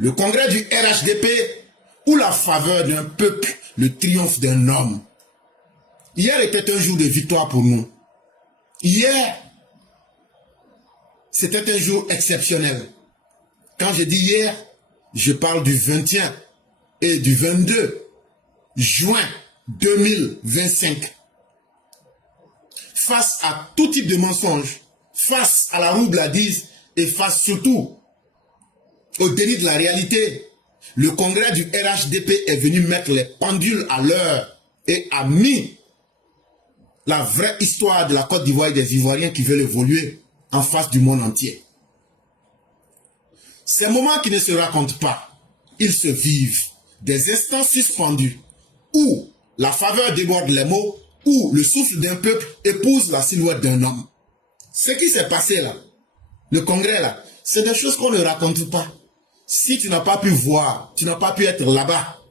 Le congrès du RHDP ou la faveur d'un peuple, le triomphe d'un homme. Hier était un jour de victoire pour nous. Hier, c'était un jour exceptionnel. Quand je dis hier, je parle du 21 et du 22 juin 2025. Face à tout type de mensonges, face à la roubladise et face surtout au déni de la réalité, le congrès du RHDP est venu mettre les pendules à l'heure et a mis la vraie histoire de la Côte d'Ivoire et des Ivoiriens qui veulent évoluer en face du monde entier. Ces moments qui ne se racontent pas, ils se vivent. Des instants suspendus où la faveur déborde les mots, où le souffle d'un peuple épouse la silhouette d'un homme. Ce qui s'est passé là, le congrès là, c'est des choses qu'on ne raconte pas. Si tu n'as pas pu voir, tu n'as pas pu être là-bas,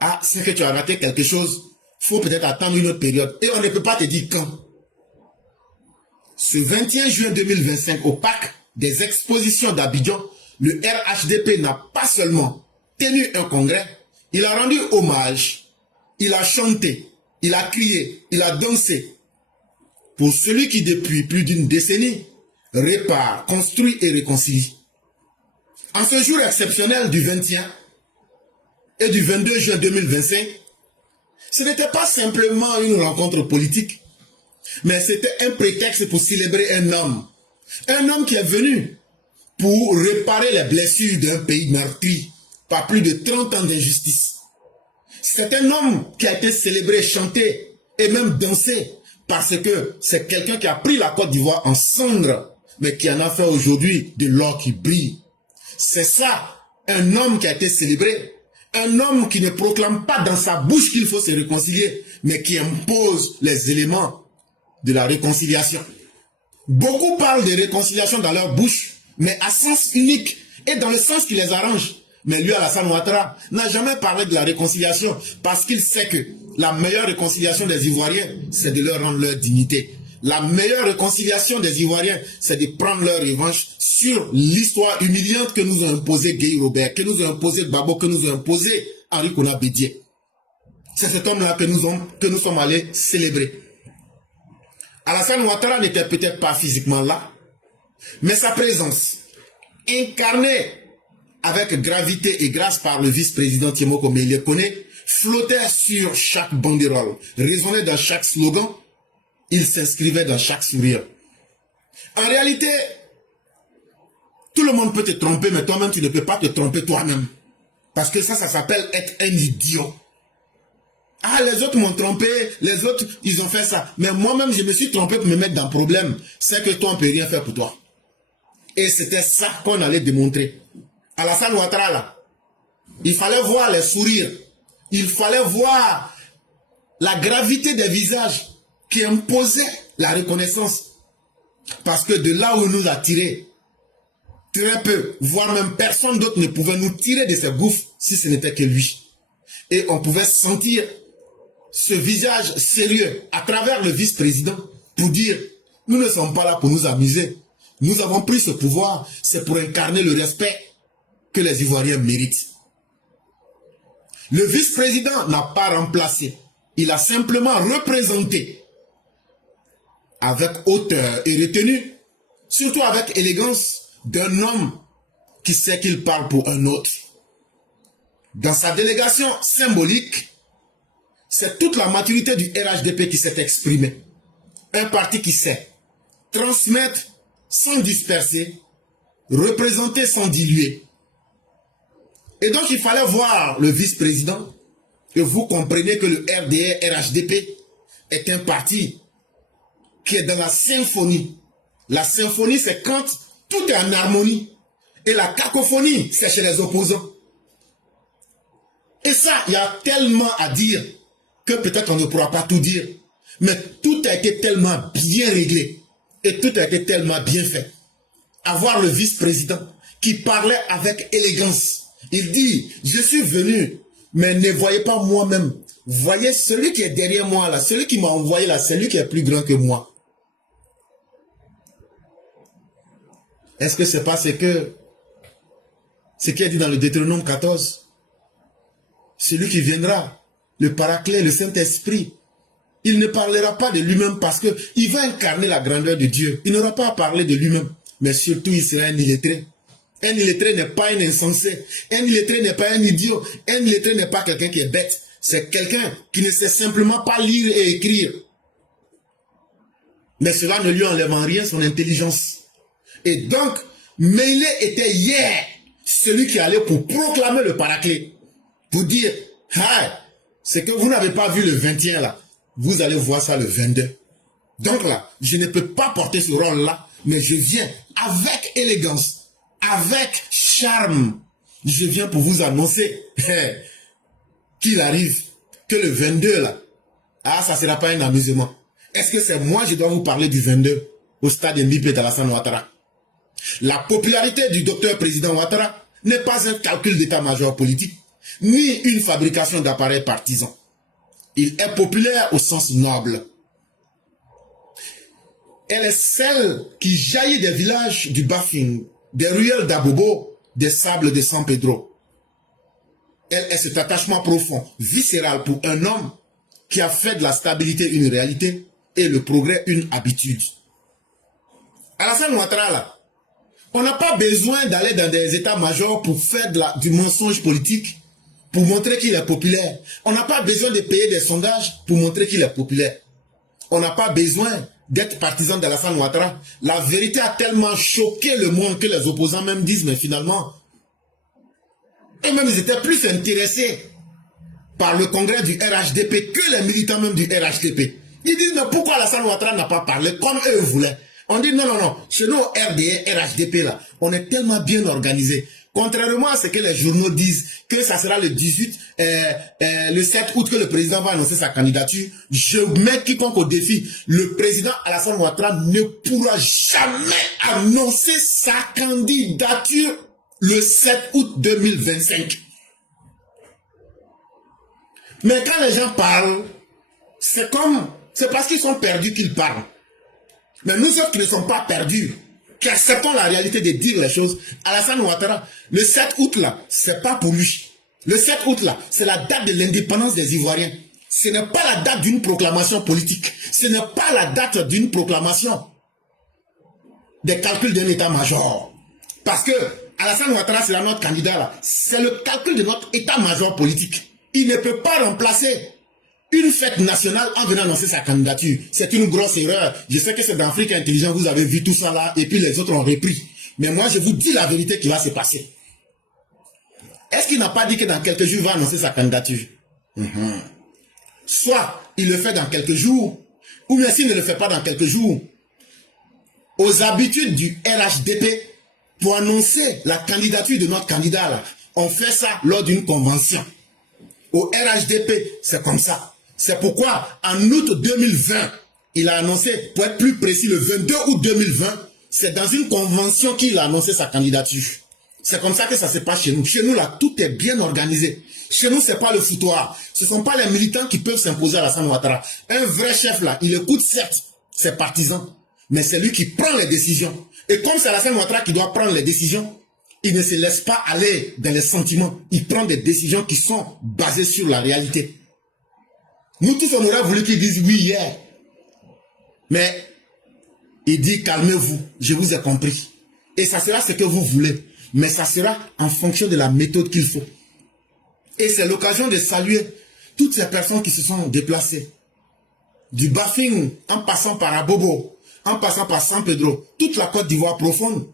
ah, c'est que tu as raté quelque chose, il faut peut-être attendre une autre période. Et on ne peut pas te dire quand. Ce 21 juin 2025, au parc des expositions d'Abidjan, le RHDP n'a pas seulement tenu un congrès, il a rendu hommage, il a chanté, il a crié, il a dansé pour celui qui depuis plus d'une décennie répare, construit et réconcilie. En ce jour exceptionnel du 21 et du 22 juin 2025, ce n'était pas simplement une rencontre politique, mais c'était un prétexte pour célébrer un homme qui est venu pour réparer les blessures d'un pays meurtri par plus de 30 ans d'injustice. C'est un homme qui a été célébré, chanté et même dansé parce que c'est quelqu'un qui a pris la Côte d'Ivoire en cendres, mais qui en a fait aujourd'hui de l'or qui brille. C'est ça, un homme qui a été célébré, un homme qui ne proclame pas dans sa bouche qu'il faut se réconcilier, mais qui impose les éléments de la réconciliation. Beaucoup parlent de réconciliation dans leur bouche, mais à sens unique et dans le sens qui les arrange. Mais lui, Alassane Ouattara, n'a jamais parlé de la réconciliation parce qu'il sait que la meilleure réconciliation des Ivoiriens, c'est de leur rendre leur dignité. La meilleure réconciliation des Ivoiriens, c'est de prendre leur revanche sur l'histoire humiliante que nous a imposé Guy Robert, que nous a imposé Babo, que nous a imposé Henri Konan Bédié. C'est cet homme-là que nous sommes allés célébrer. Alassane Ouattara n'était peut-être pas physiquement là, mais sa présence, incarnée avec gravité et grâce par le vice-président Thiemo Komele Kone, flottait sur chaque banderole, résonnait dans chaque slogan, il s'inscrivait dans chaque sourire. En réalité, tout le monde peut te tromper, mais toi-même, tu ne peux pas te tromper toi-même. Parce que ça s'appelle être un idiot. Ah, les autres m'ont trompé, les autres, ils ont fait ça. Mais moi-même, je me suis trompé pour me mettre dans le problème. C'est que toi, on ne peut rien faire pour toi. Et c'était ça qu'on allait démontrer. Alassane Ouattara, là, il fallait voir les sourires. Il fallait voir la gravité des visages qui imposaient la reconnaissance. Parce que de là où il nous a tirés, très peu, voire même personne d'autre ne pouvait nous tirer de ces gouffres si ce n'était que lui. Et on pouvait sentir ce visage sérieux à travers le vice-président pour dire, nous ne sommes pas là pour nous amuser. Nous avons pris ce pouvoir, c'est pour incarner le respect que les Ivoiriens méritent. Le vice-président n'a pas remplacé, il a simplement représenté avec hauteur et retenue, surtout avec élégance, d'un homme qui sait qu'il parle pour un autre. Dans sa délégation symbolique, c'est toute la maturité du RHDP qui s'est exprimée. Un parti qui sait transmettre sans disperser, représenter sans diluer. Et donc il fallait voir le vice-président, que vous comprenez que le RDR-RHDP est un parti qui est dans la symphonie. La symphonie, c'est quand tout est en harmonie. Et la cacophonie, c'est chez les opposants. Et ça, il y a tellement à dire que peut-être on ne pourra pas tout dire. Mais tout a été tellement bien réglé. Et tout a été tellement bien fait. Avoir le vice-président qui parlait avec élégance. Il dit, je suis venu, mais ne voyez pas moi-même. Voyez celui qui est derrière moi là, celui qui m'a envoyé là, c'est lui qui est plus grand que moi. Est-ce que c'est pas ce que ce qui est dit dans le Deutéronome 14. Celui qui viendra, le Paraclet, le Saint-Esprit, il ne parlera pas de lui-même parce qu'il va incarner la grandeur de Dieu. Il n'aura pas à parler de lui-même, mais surtout il sera un illettré. Un illettré n'est pas un insensé. Un illettré n'est pas un idiot. Un illettré n'est pas quelqu'un qui est bête. C'est quelqu'un qui ne sait simplement pas lire et écrire. Mais cela ne lui enlève en rien son intelligence. Et donc, Meïlé était hier celui qui allait pour proclamer le Paraclet. Pour dire, ah, c'est que vous n'avez pas vu le 21 là. Vous allez voir ça le 22. Donc là, je ne peux pas porter ce rôle-là, mais je viens avec élégance, avec charme. Je viens pour vous annoncer qu'il arrive, que le 22 là, ah, ça ne sera pas un amusement. Est-ce que c'est moi, je dois vous parler du 22 au stade Mbipé d'Alassane Ouattara? La popularité du docteur président Ouattara n'est pas un calcul d'état-major politique, ni une fabrication d'appareils partisans. Il est populaire au sens noble. Elle est celle qui jaillit des villages du Bafing, des ruelles d'Abobo, des sables de San Pedro. Elle est cet attachement profond, viscéral pour un homme qui a fait de la stabilité une réalité et le progrès une habitude. Alassane Ouattara, là, on n'a pas besoin d'aller dans des états-majors pour faire du mensonge politique, pour montrer qu'il est populaire. On n'a pas besoin de payer des sondages pour montrer qu'il est populaire. On n'a pas besoin d'être partisan d'Alassane Ouattara. La vérité a tellement choqué le monde que les opposants même disent, mais finalement, eux-mêmes ils étaient plus intéressés par le congrès du RHDP que les militants même du RHDP. Ils disent, mais pourquoi Alassane Ouattara n'a pas parlé comme eux voulaient? On dit, non, non, non, chez nous, RDR, RHDP, là, on est tellement bien organisé. Contrairement à ce que les journaux disent, que ça sera le 18, le 7 août que le président va annoncer sa candidature, je mets quiconque au défi. Le président Alassane Ouattara ne pourra jamais annoncer sa candidature le 7 août 2025. Mais quand les gens parlent, c'est parce qu'ils sont perdus qu'ils parlent. Mais nous autres qui ne sommes pas perdus, qui acceptons la réalité de dire les choses, Alassane Ouattara, le 7 août là, c'est pas pour lui. Le 7 août là, c'est la date de l'indépendance des Ivoiriens. Ce n'est pas la date d'une proclamation politique. Ce n'est pas la date d'une proclamation des calculs d'un état-major. Parce que Alassane Ouattara, c'est notre candidat là. C'est le calcul de notre état-major politique. Il ne peut pas remplacer une fête nationale en venant annoncer sa candidature. C'est une grosse erreur. Je sais que c'est d'Afrique intelligent, vous avez vu tout ça là, et puis les autres ont repris. Mais moi, je vous dis la vérité qui va se passer. Est-ce qu'il n'a pas dit que dans quelques jours, il va annoncer sa candidature? Soit il le fait dans quelques jours, ou bien s'il ne le fait pas dans quelques jours, aux habitudes du RHDP, pour annoncer la candidature de notre candidat là, on fait ça lors d'une convention. Au RHDP, c'est comme ça. C'est pourquoi, en août 2020, il a annoncé, pour être plus précis, le 22 août 2020, c'est dans une convention qu'il a annoncé sa candidature. C'est comme ça que ça se passe chez nous. Chez nous, là, tout est bien organisé. Chez nous, c'est pas le foutoir. Ce ne sont pas les militants qui peuvent s'imposer à Alassane Ouattara. Un vrai chef, là, il écoute certes ses partisans, mais c'est lui qui prend les décisions. Et comme c'est Alassane Ouattara qui doit prendre les décisions, il ne se laisse pas aller dans les sentiments. Il prend des décisions qui sont basées sur la réalité. Nous tous, on aurait voulu qu'ils disent oui hier. Mais il dit calmez-vous, je vous ai compris. Et ça sera ce que vous voulez. Mais ça sera en fonction de la méthode qu'il faut. Et c'est l'occasion de saluer toutes ces personnes qui se sont déplacées. Du Bafing, en passant par Abobo, en passant par San Pedro, toute la Côte d'Ivoire profonde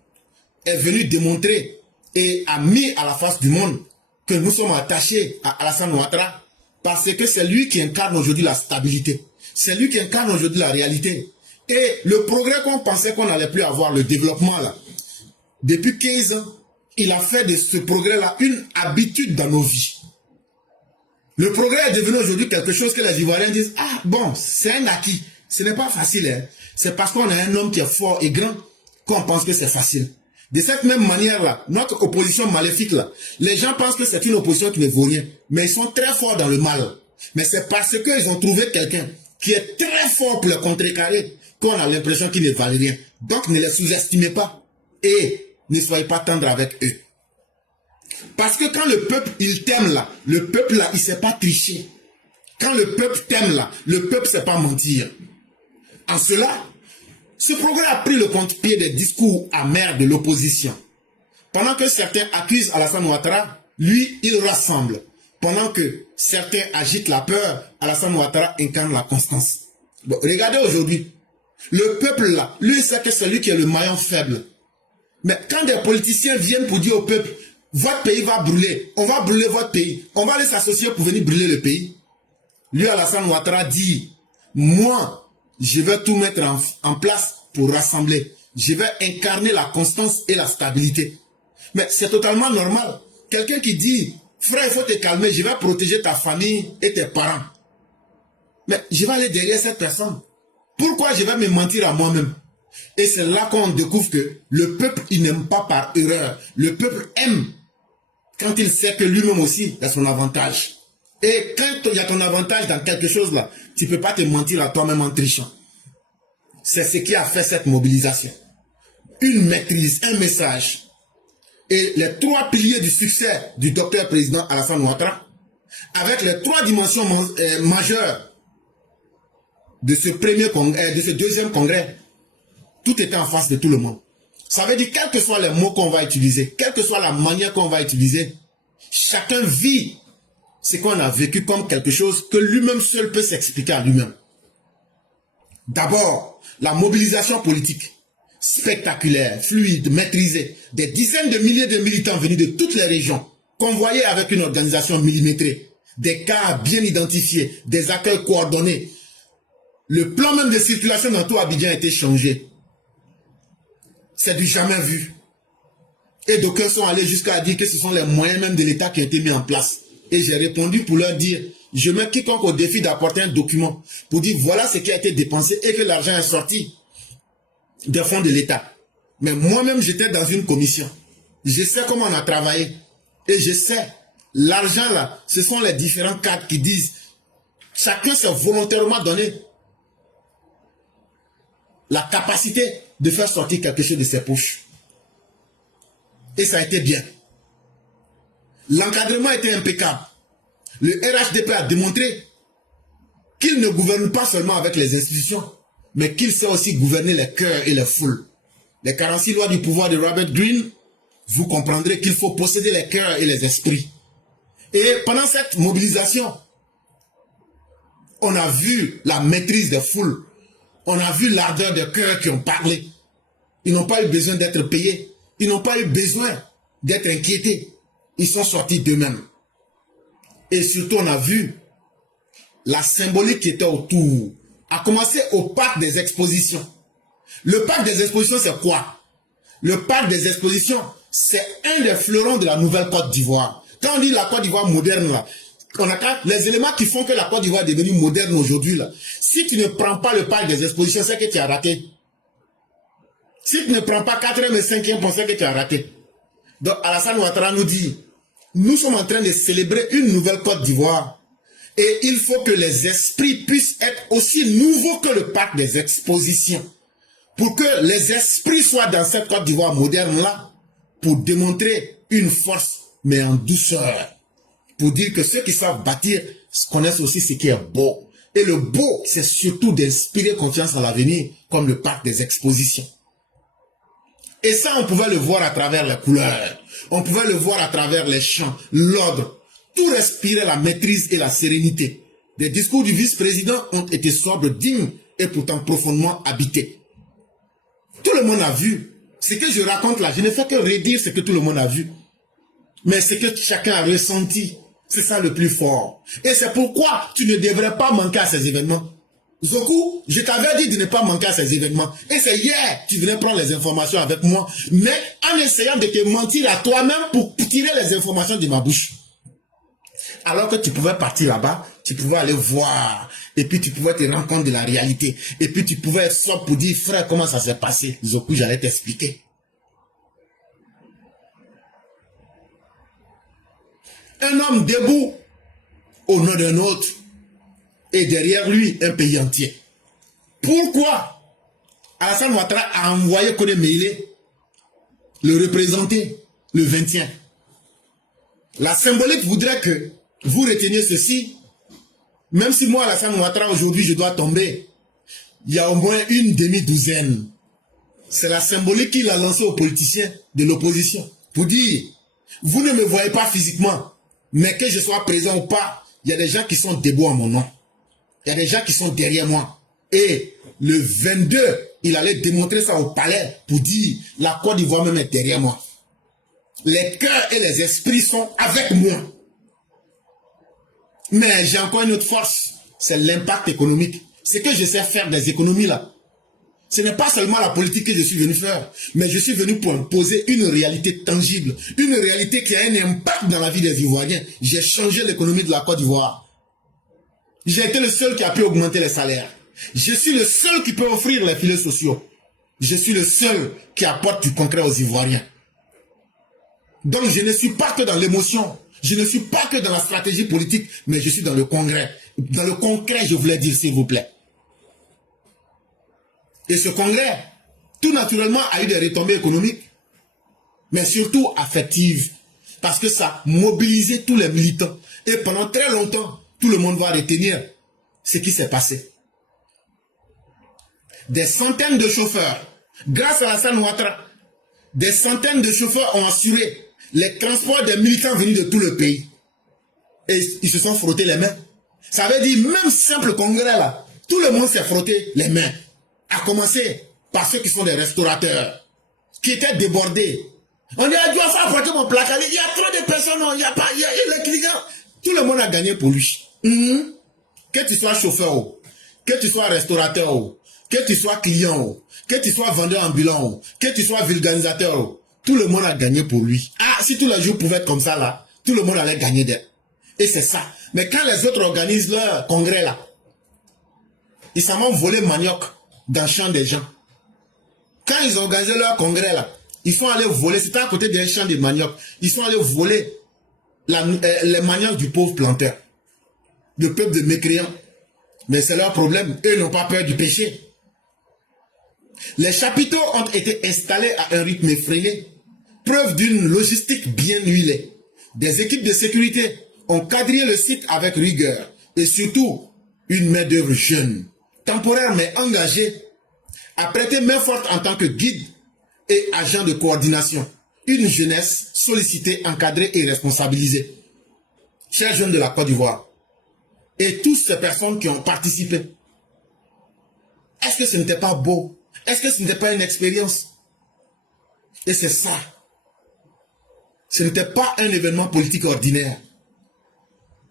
est venue démontrer et a mis à la face du monde que nous sommes attachés à Alassane Ouattara parce que c'est lui qui incarne aujourd'hui la stabilité. C'est lui qui incarne aujourd'hui la réalité. Et le progrès qu'on pensait qu'on n'allait plus avoir, le développement là, depuis 15 ans, il a fait de ce progrès-là une habitude dans nos vies. Le progrès est devenu aujourd'hui quelque chose que les Ivoiriens disent, ah bon, c'est un acquis. Ce n'est pas facile. Hein? C'est parce qu'on a un homme qui est fort et grand qu'on pense que c'est facile. De cette même manière-là, notre opposition maléfique, là, les gens pensent que c'est une opposition qui ne vaut rien. Mais ils sont très forts dans le mal. Mais c'est parce qu'ils ont trouvé quelqu'un qui est très fort pour le contrecarrer qu'on a l'impression qu'il ne valent rien. Donc ne les sous-estimez pas et ne soyez pas tendres avec eux. Parce que quand le peuple, il t'aime là, le peuple là, il ne sait pas tricher. Quand le peuple t'aime là, le peuple ne sait pas mentir. En cela, ce progrès a pris le contre-pied des discours amers de l'opposition. Pendant que certains accusent Alassane Ouattara, lui, il rassemble. Pendant que certains agitent la peur, Alassane Ouattara incarne la constance. Bon, regardez aujourd'hui, le peuple là, lui, sait que c'est lui qui est le maillon faible. Mais quand des politiciens viennent pour dire au peuple, votre pays va brûler, on va brûler votre pays, on va aller s'associer pour venir brûler le pays. Lui, Alassane Ouattara dit, moi, je vais tout mettre en place pour rassembler. Je vais incarner la constance et la stabilité. Mais c'est totalement normal. Quelqu'un qui dit, frère, il faut te calmer, je vais protéger ta famille et tes parents. Mais je vais aller derrière cette personne. Pourquoi je vais me mentir à moi-même? Et c'est là qu'on découvre que le peuple, il n'aime pas par erreur. Le peuple aime quand il sait que lui-même aussi a son avantage. Et quand il y a ton avantage dans quelque chose là, tu ne peux pas te mentir à toi-même en trichant. C'est ce qui a fait cette mobilisation. Une maîtrise, un message. Et les trois piliers du succès du docteur président Alassane Ouattara, avec les trois dimensions majeures de ce premier congrès, de ce deuxième congrès, tout était en face de tout le monde. Ça veut dire, quels que soient les mots qu'on va utiliser, quelle que soit la manière qu'on va utiliser, chacun vit ce qu'on a vécu comme quelque chose que lui-même seul peut s'expliquer à lui-même. D'abord, la mobilisation politique, spectaculaire, fluide, maîtrisée, des dizaines de milliers de militants venus de toutes les régions, convoyés avec une organisation millimétrée, des cas bien identifiés, des accueils coordonnés. Le plan même de circulation dans tout Abidjan a été changé. C'est du jamais vu. Et d'aucuns sont allés jusqu'à dire que ce sont les moyens même de l'État qui ont été mis en place. Et j'ai répondu pour leur dire, je mets quiconque au défi d'apporter un document pour dire voilà ce qui a été dépensé et que l'argent est sorti des fonds de l'État. Mais moi-même, j'étais dans une commission. Je sais comment on a travaillé. Et je sais, l'argent là, ce sont les différents cadres qui disent, chacun s'est volontairement donné la capacité de faire sortir quelque chose de ses poches. Et ça a été bien. L'encadrement était impeccable. Le RHDP a démontré qu'il ne gouverne pas seulement avec les institutions, mais qu'il sait aussi gouverner les cœurs et les foules. Les 46 lois du pouvoir de Robert Greene, vous comprendrez qu'il faut posséder les cœurs et les esprits. Et pendant cette mobilisation, on a vu la maîtrise des foules. On a vu l'ardeur des cœurs qui ont parlé. Ils n'ont pas eu besoin d'être payés. Ils n'ont pas eu besoin d'être inquiétés. Ils sont sortis d'eux-mêmes. Et surtout, on a vu la symbolique qui était autour. À commencer au parc des expositions. Le parc des expositions, c'est quoi? Le parc des expositions, c'est un des fleurons de la nouvelle Côte d'Ivoire. Quand on dit la Côte d'Ivoire moderne, là, on a les éléments qui font que la Côte d'Ivoire est devenue moderne aujourd'hui, là. Si tu ne prends pas le parc des expositions, c'est que tu as raté. Si tu ne prends pas 4e et 5e, c'est que tu as raté. Donc Alassane Ouattara nous dit, nous sommes en train de célébrer une nouvelle Côte d'Ivoire. Et il faut que les esprits puissent être aussi nouveaux que le parc des expositions. Pour que les esprits soient dans cette Côte d'Ivoire moderne-là, pour démontrer une force, mais en douceur. Pour dire que ceux qui savent bâtir connaissent aussi ce qui est beau. Et le beau, c'est surtout d'inspirer confiance en l'avenir, comme le parc des expositions. Et ça, on pouvait le voir à travers les couleurs. On pouvait le voir à travers les chants, l'ordre. Tout respirait la maîtrise et la sérénité. Les discours du vice-président ont été sobres, dignes et pourtant profondément habités. Tout le monde a vu. Ce que je raconte là, je ne fais que redire ce que tout le monde a vu. Mais ce que chacun a ressenti, c'est ça le plus fort. Et c'est pourquoi tu ne devrais pas manquer à ces événements. Zoku, je t'avais dit de ne pas manquer à ces événements. Et c'est hier que tu venais prendre les informations avec moi. Mais en essayant de te mentir à toi-même pour tirer les informations de ma bouche. Alors que tu pouvais partir là-bas, tu pouvais aller voir. Et puis tu pouvais te rendre compte de la réalité. Et puis tu pouvais être sobre pour dire, frère, comment ça s'est passé. Zoku, j'allais t'expliquer. Un homme debout au nom d'un autre. Et derrière lui, un pays entier. Pourquoi Alassane Ouattara a envoyé Kone Meïlé le représenter le 20e? La symbolique voudrait que vous reteniez ceci. Même si moi, Alassane Ouattara, aujourd'hui, je dois tomber, il y a au moins une demi-douzaine. C'est la symbolique qu'il a lancée aux politiciens de l'opposition. Pour dire, vous ne me voyez pas physiquement, mais que je sois présent ou pas, il y a des gens qui sont debout en mon nom. Il y a des gens qui sont derrière moi. Et le 22, il allait démontrer ça au palais pour dire, la Côte d'Ivoire même est derrière moi. Les cœurs et les esprits sont avec moi. Mais j'ai encore une autre force, c'est l'impact économique. C'est que je sais faire des économies là. Ce n'est pas seulement la politique que je suis venu faire, mais je suis venu pour imposer une réalité tangible, une réalité qui a un impact dans la vie des Ivoiriens. J'ai changé l'économie de la Côte d'Ivoire. J'ai été le seul qui a pu augmenter les salaires. Je suis le seul qui peut offrir les filets sociaux. Je suis le seul qui apporte du concret aux Ivoiriens. Donc je ne suis pas que dans l'émotion, je ne suis pas que dans la stratégie politique, mais je suis dans le congrès. Dans le concret, je voulais dire, s'il vous plaît. Et ce congrès, tout naturellement, a eu des retombées économiques, mais surtout affectives, parce que ça a mobilisé tous les militants. Et pendant très longtemps, tout le monde va retenir ce qui s'est passé. Des centaines de chauffeurs, grâce à Alassane Ouattara, des centaines de chauffeurs ont assuré les transports des militants venus de tout le pays. Et ils se sont frottés les mains. Ça veut dire, même simple congrès là, tout le monde s'est frotté les mains. À commencer par ceux qui sont des restaurateurs, qui étaient débordés. On dit, Dieu a apporté mon placard, il y a trop de personnes, il y a pas, il y a les clients. Tout le monde a gagné pour lui. Que tu sois chauffeur, que tu sois restaurateur, que tu sois client, que tu sois vendeur ambulant, que tu sois vulgarisateur, tout le monde a gagné pour lui. Ah, si tous les jours pouvaient être comme ça là, tout le monde allait gagner d'elle. Et c'est ça. Mais quand les autres organisent leur congrès là, ils s'en vont voler manioc dans le champ des gens. Quand ils ont organisé leur congrès là, ils sont allés voler, c'était à côté d'un champ de manioc, ils sont allés voler les maniocs du pauvre planteur. Le peuple de mécréants. Mais c'est leur problème, eux n'ont pas peur du péché. Les chapiteaux ont été installés à un rythme effréné, preuve d'une logistique bien huilée. Des équipes de sécurité ont quadrillé le site avec rigueur et surtout une main-d'œuvre jeune, temporaire mais engagée, a prêté main forte en tant que guide et agent de coordination. Une jeunesse sollicitée, encadrée et responsabilisée. Chers jeunes de la Côte d'Ivoire, et toutes ces personnes qui ont participé, est-ce que ce n'était pas beau? Est-ce que ce n'était pas une expérience? Et c'est ça. Ce n'était pas un événement politique ordinaire.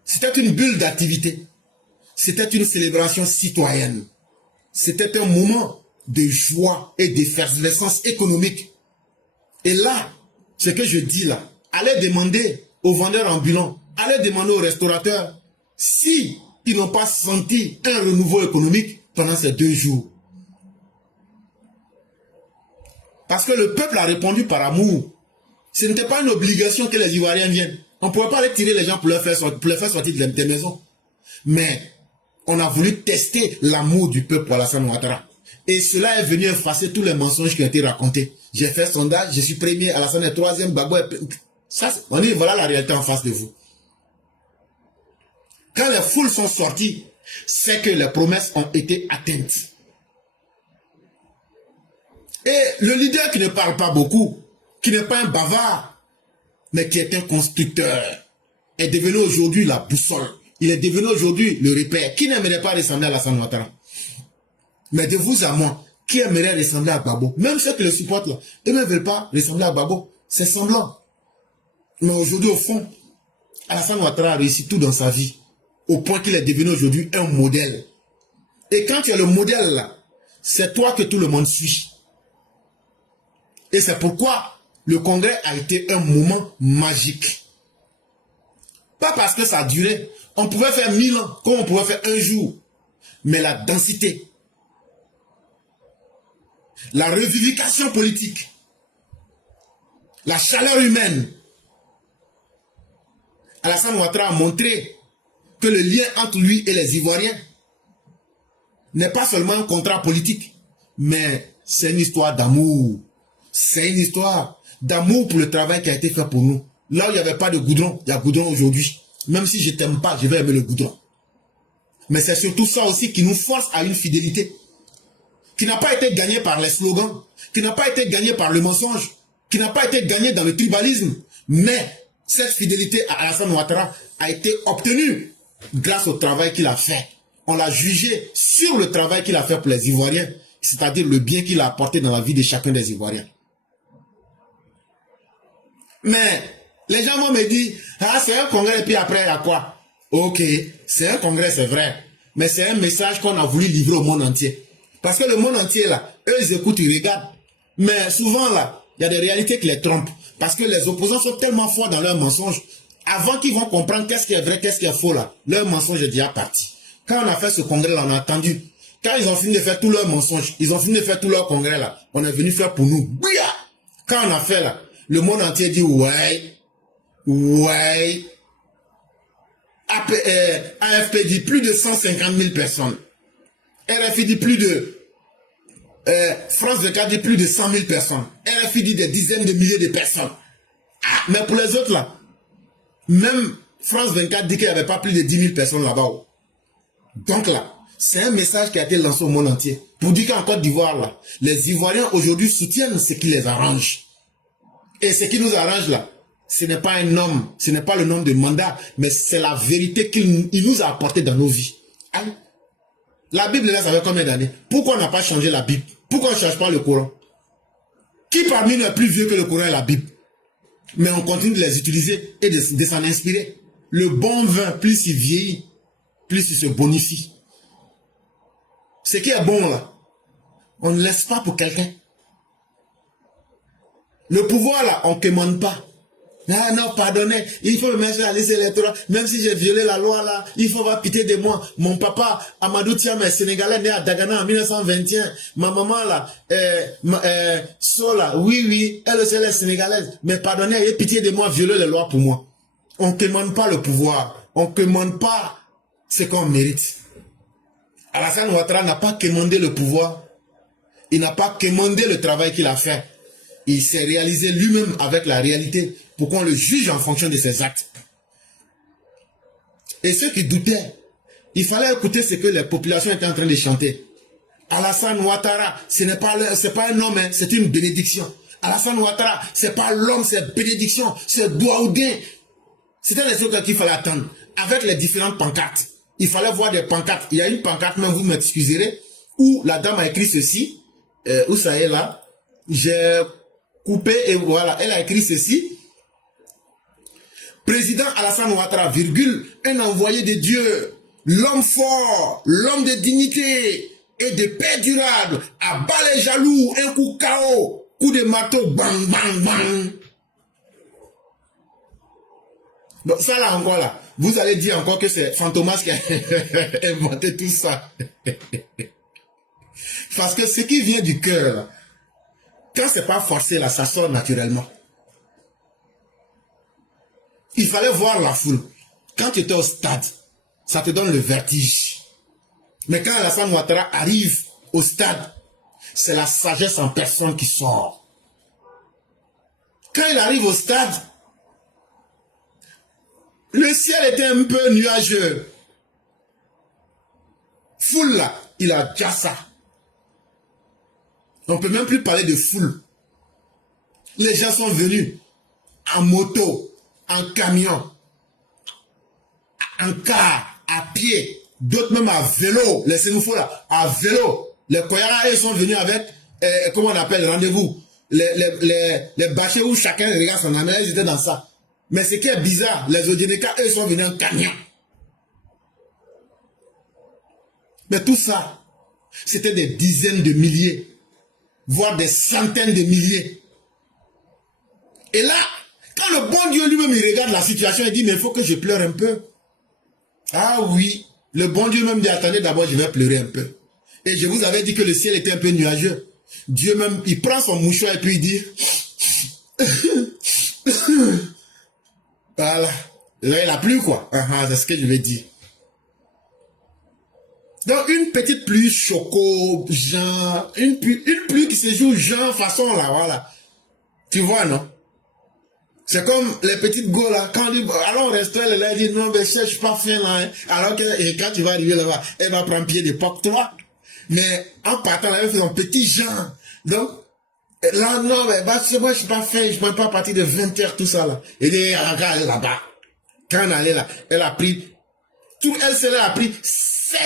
C'était une bulle d'activité. C'était une célébration citoyenne. C'était un moment de joie et d'effervescence économique. Et là, ce que je dis là, allez demander aux vendeurs ambulants, allez demander aux restaurateurs si ils n'ont pas senti un renouveau économique pendant ces 2 jours. Parce que le peuple a répondu par amour. Ce n'était pas une obligation que les Ivoiriens viennent. On ne pouvait pas aller tirer les gens pour les faire sortir des maisons. Mais on a voulu tester l'amour du peuple pour Alassane Ouattara. Et cela est venu effacer tous les mensonges qui ont été racontés. J'ai fait sondage, je suis premier, Alassane est 3e, Gbagbo est... Ça, on dit, voilà la réalité en face de vous. Quand les foules sont sorties, c'est que les promesses ont été atteintes. Et le leader qui ne parle pas beaucoup, qui n'est pas un bavard, mais qui est un constructeur, est devenu aujourd'hui la boussole. Il est devenu aujourd'hui le repère. Qui n'aimerait pas ressembler à Alassane Ouattara? Mais de vous à moi, qui aimerait ressembler à Gbagbo? Même ceux qui le supportent là, eux ne veulent pas ressembler à Gbagbo. C'est semblant. Mais aujourd'hui, au fond, Alassane Ouattara a réussi tout dans sa vie, au point qu'il est devenu aujourd'hui un modèle. Et quand tu es le modèle là, c'est toi que tout le monde suit. Et c'est pourquoi le congrès a été un moment magique. Pas parce que ça a duré. On pouvait faire 1000 ans, comme on pouvait faire un jour. Mais la densité, la revivification politique, la chaleur humaine. Alassane Ouattara a montré que le lien entre lui et les Ivoiriens n'est pas seulement un contrat politique, mais c'est une histoire d'amour. C'est une histoire d'amour pour le travail qui a été fait pour nous. Là où il n'y avait pas de goudron, il y a goudron aujourd'hui. Même si je ne t'aime pas, je vais aimer le goudron. Mais c'est surtout ça aussi qui nous force à une fidélité. Qui n'a pas été gagnée par les slogans, qui n'a pas été gagnée par le mensonge, qui n'a pas été gagnée dans le tribalisme. Mais cette fidélité à Alassane Ouattara a été obtenue grâce au travail qu'il a fait. On l'a jugé sur le travail qu'il a fait pour les Ivoiriens, c'est-à-dire le bien qu'il a apporté dans la vie de chacun des Ivoiriens. Mais les gens vont me dire, ah c'est un congrès et puis après il y a quoi? Ok, c'est un congrès, c'est vrai. Mais c'est un message qu'on a voulu livrer au monde entier. Parce que le monde entier là, eux ils écoutent, ils regardent. Mais souvent là, il y a des réalités qui les trompent. Parce que les opposants sont tellement forts dans leurs mensonges. Avant qu'ils vont comprendre qu'est-ce qui est vrai, qu'est-ce qui est faux là, leur mensonge est déjà parti. Quand on a fait ce congrès là, on a attendu. Quand ils ont fini de faire tous leurs mensonges, ils ont fini de faire tout leur congrès là, on est venu faire pour nous. Bouya! Quand on a fait là, le monde entier dit ouais. AFP dit plus de 150 000 personnes. RFI dit plus de... France 24 dit plus de 100 000 personnes. RFI dit des dizaines de milliers de personnes. Ah, mais pour les autres là, même France 24 dit qu'il n'y avait pas plus de 10 000 personnes là-bas. Donc là, c'est un message qui a été lancé au monde entier. Pour dire qu'en Côte d'Ivoire là, les Ivoiriens aujourd'hui soutiennent ce qui les arrange. Et ce qui nous arrange là, ce n'est pas un homme, ce n'est pas le nombre de mandats, mais c'est la vérité qu'il nous a apporté dans nos vies. Hein? La Bible là, ça fait combien d'années? Pourquoi on n'a pas changé la Bible? Pourquoi on ne change pas le Coran? Qui parmi nous est plus vieux que le Coran et la Bible? Mais on continue de les utiliser et de s'en inspirer. Le bon vin, plus il vieillit, plus il se bonifie. Ce qui est bon là, on ne laisse pas pour quelqu'un. Le pouvoir là, on ne commande pas. Ah non, pardonnez, il faut me mettre sur la liste électorale. Même si j'ai violé la loi là, il faut avoir pitié de moi. Mon papa, Amadou Thiam, est sénégalais, né à Dagana en 1921. Ma maman là, Sola, oui, elle aussi elle est sénégalaise. Mais pardonnez, ayez pitié de moi, violer les lois pour moi. On ne commande pas le pouvoir. On ne commande pas ce qu'on mérite. Alassane Ouattara n'a pas commandé le pouvoir. Il n'a pas commandé le travail qu'il a fait. Il s'est réalisé lui-même avec la réalité pour qu'on le juge en fonction de ses actes. Et ceux qui doutaient, il fallait écouter ce que les populations étaient en train de chanter. Alassane Ouattara, c'est pas un homme, hein, c'est une bénédiction. Alassane Ouattara, c'est pas l'homme, c'est bénédiction, c'est Douaoudin. C'était les trucs qu'il fallait attendre. Avec les différentes pancartes. Il fallait voir des pancartes. Il y a une pancarte, même vous m'excuserez, où la dame a écrit ceci. Où ça est là? J'ai coupé et voilà. Elle a écrit ceci. Président Alassane Ouattara, virgule, un envoyé de Dieu, l'homme fort, l'homme de dignité et de paix durable, abat les jaloux, un coup KO, coup de marteau, bang, bang, bang. Donc ça là encore là, vous allez dire encore que c'est Fantomas qui a inventé tout ça. Parce que ce qui vient du cœur, quand c'est pas forcé là, ça sort naturellement. Il fallait voir la foule. Quand tu étais au stade, ça te donne le vertige. Mais quand Alassane Ouattara arrive au stade, c'est la sagesse en personne qui sort. Quand il arrive au stade, le ciel était un peu nuageux. Foule là, il a déjà ça. On ne peut même plus parler de foule. Les gens sont venus en moto, en camion, en car, à pied, d'autres même à vélo. Les Sénoufos là, à vélo. Les Koyara, ils sont venus avec, comment on appelle, rendez-vous. Les bâchés où chacun regarde son ami, ils étaient dans ça. Mais ce qui est bizarre, les Odineka, eux, sont venus en camion. Mais tout ça, c'était des dizaines de milliers, voire des centaines de milliers. Et là, quand le bon Dieu lui-même, il regarde la situation, il dit, mais il faut que je pleure un peu. Ah oui, le bon Dieu même dit, attendez, d'abord, je vais pleurer un peu. Et je vous avais dit que le ciel était un peu nuageux. Dieu même, il prend son mouchoir et puis il dit, voilà. Là, il a plu, quoi. C'est ce que je vais dire. Donc, une petite pluie choco, genre, une pluie qui se joue genre façon, là, voilà. Tu vois, non? C'est comme les petites go là, quand on dit, allons au restaurant, elle dit, non, mais je suis pas faim là, hein. Alors que, et quand tu vas arriver là-bas, elle va prendre pied de porc, toi. Mais, en partant là, elle fait son petit genre. Donc, là, non, mais, bah, moi, je suis pas faim, je peux pas partir de 20 heures, tout ça là. Et dit, regarde, elle là-bas. Quand elle allait là, elle a pris, elle seule a pris 7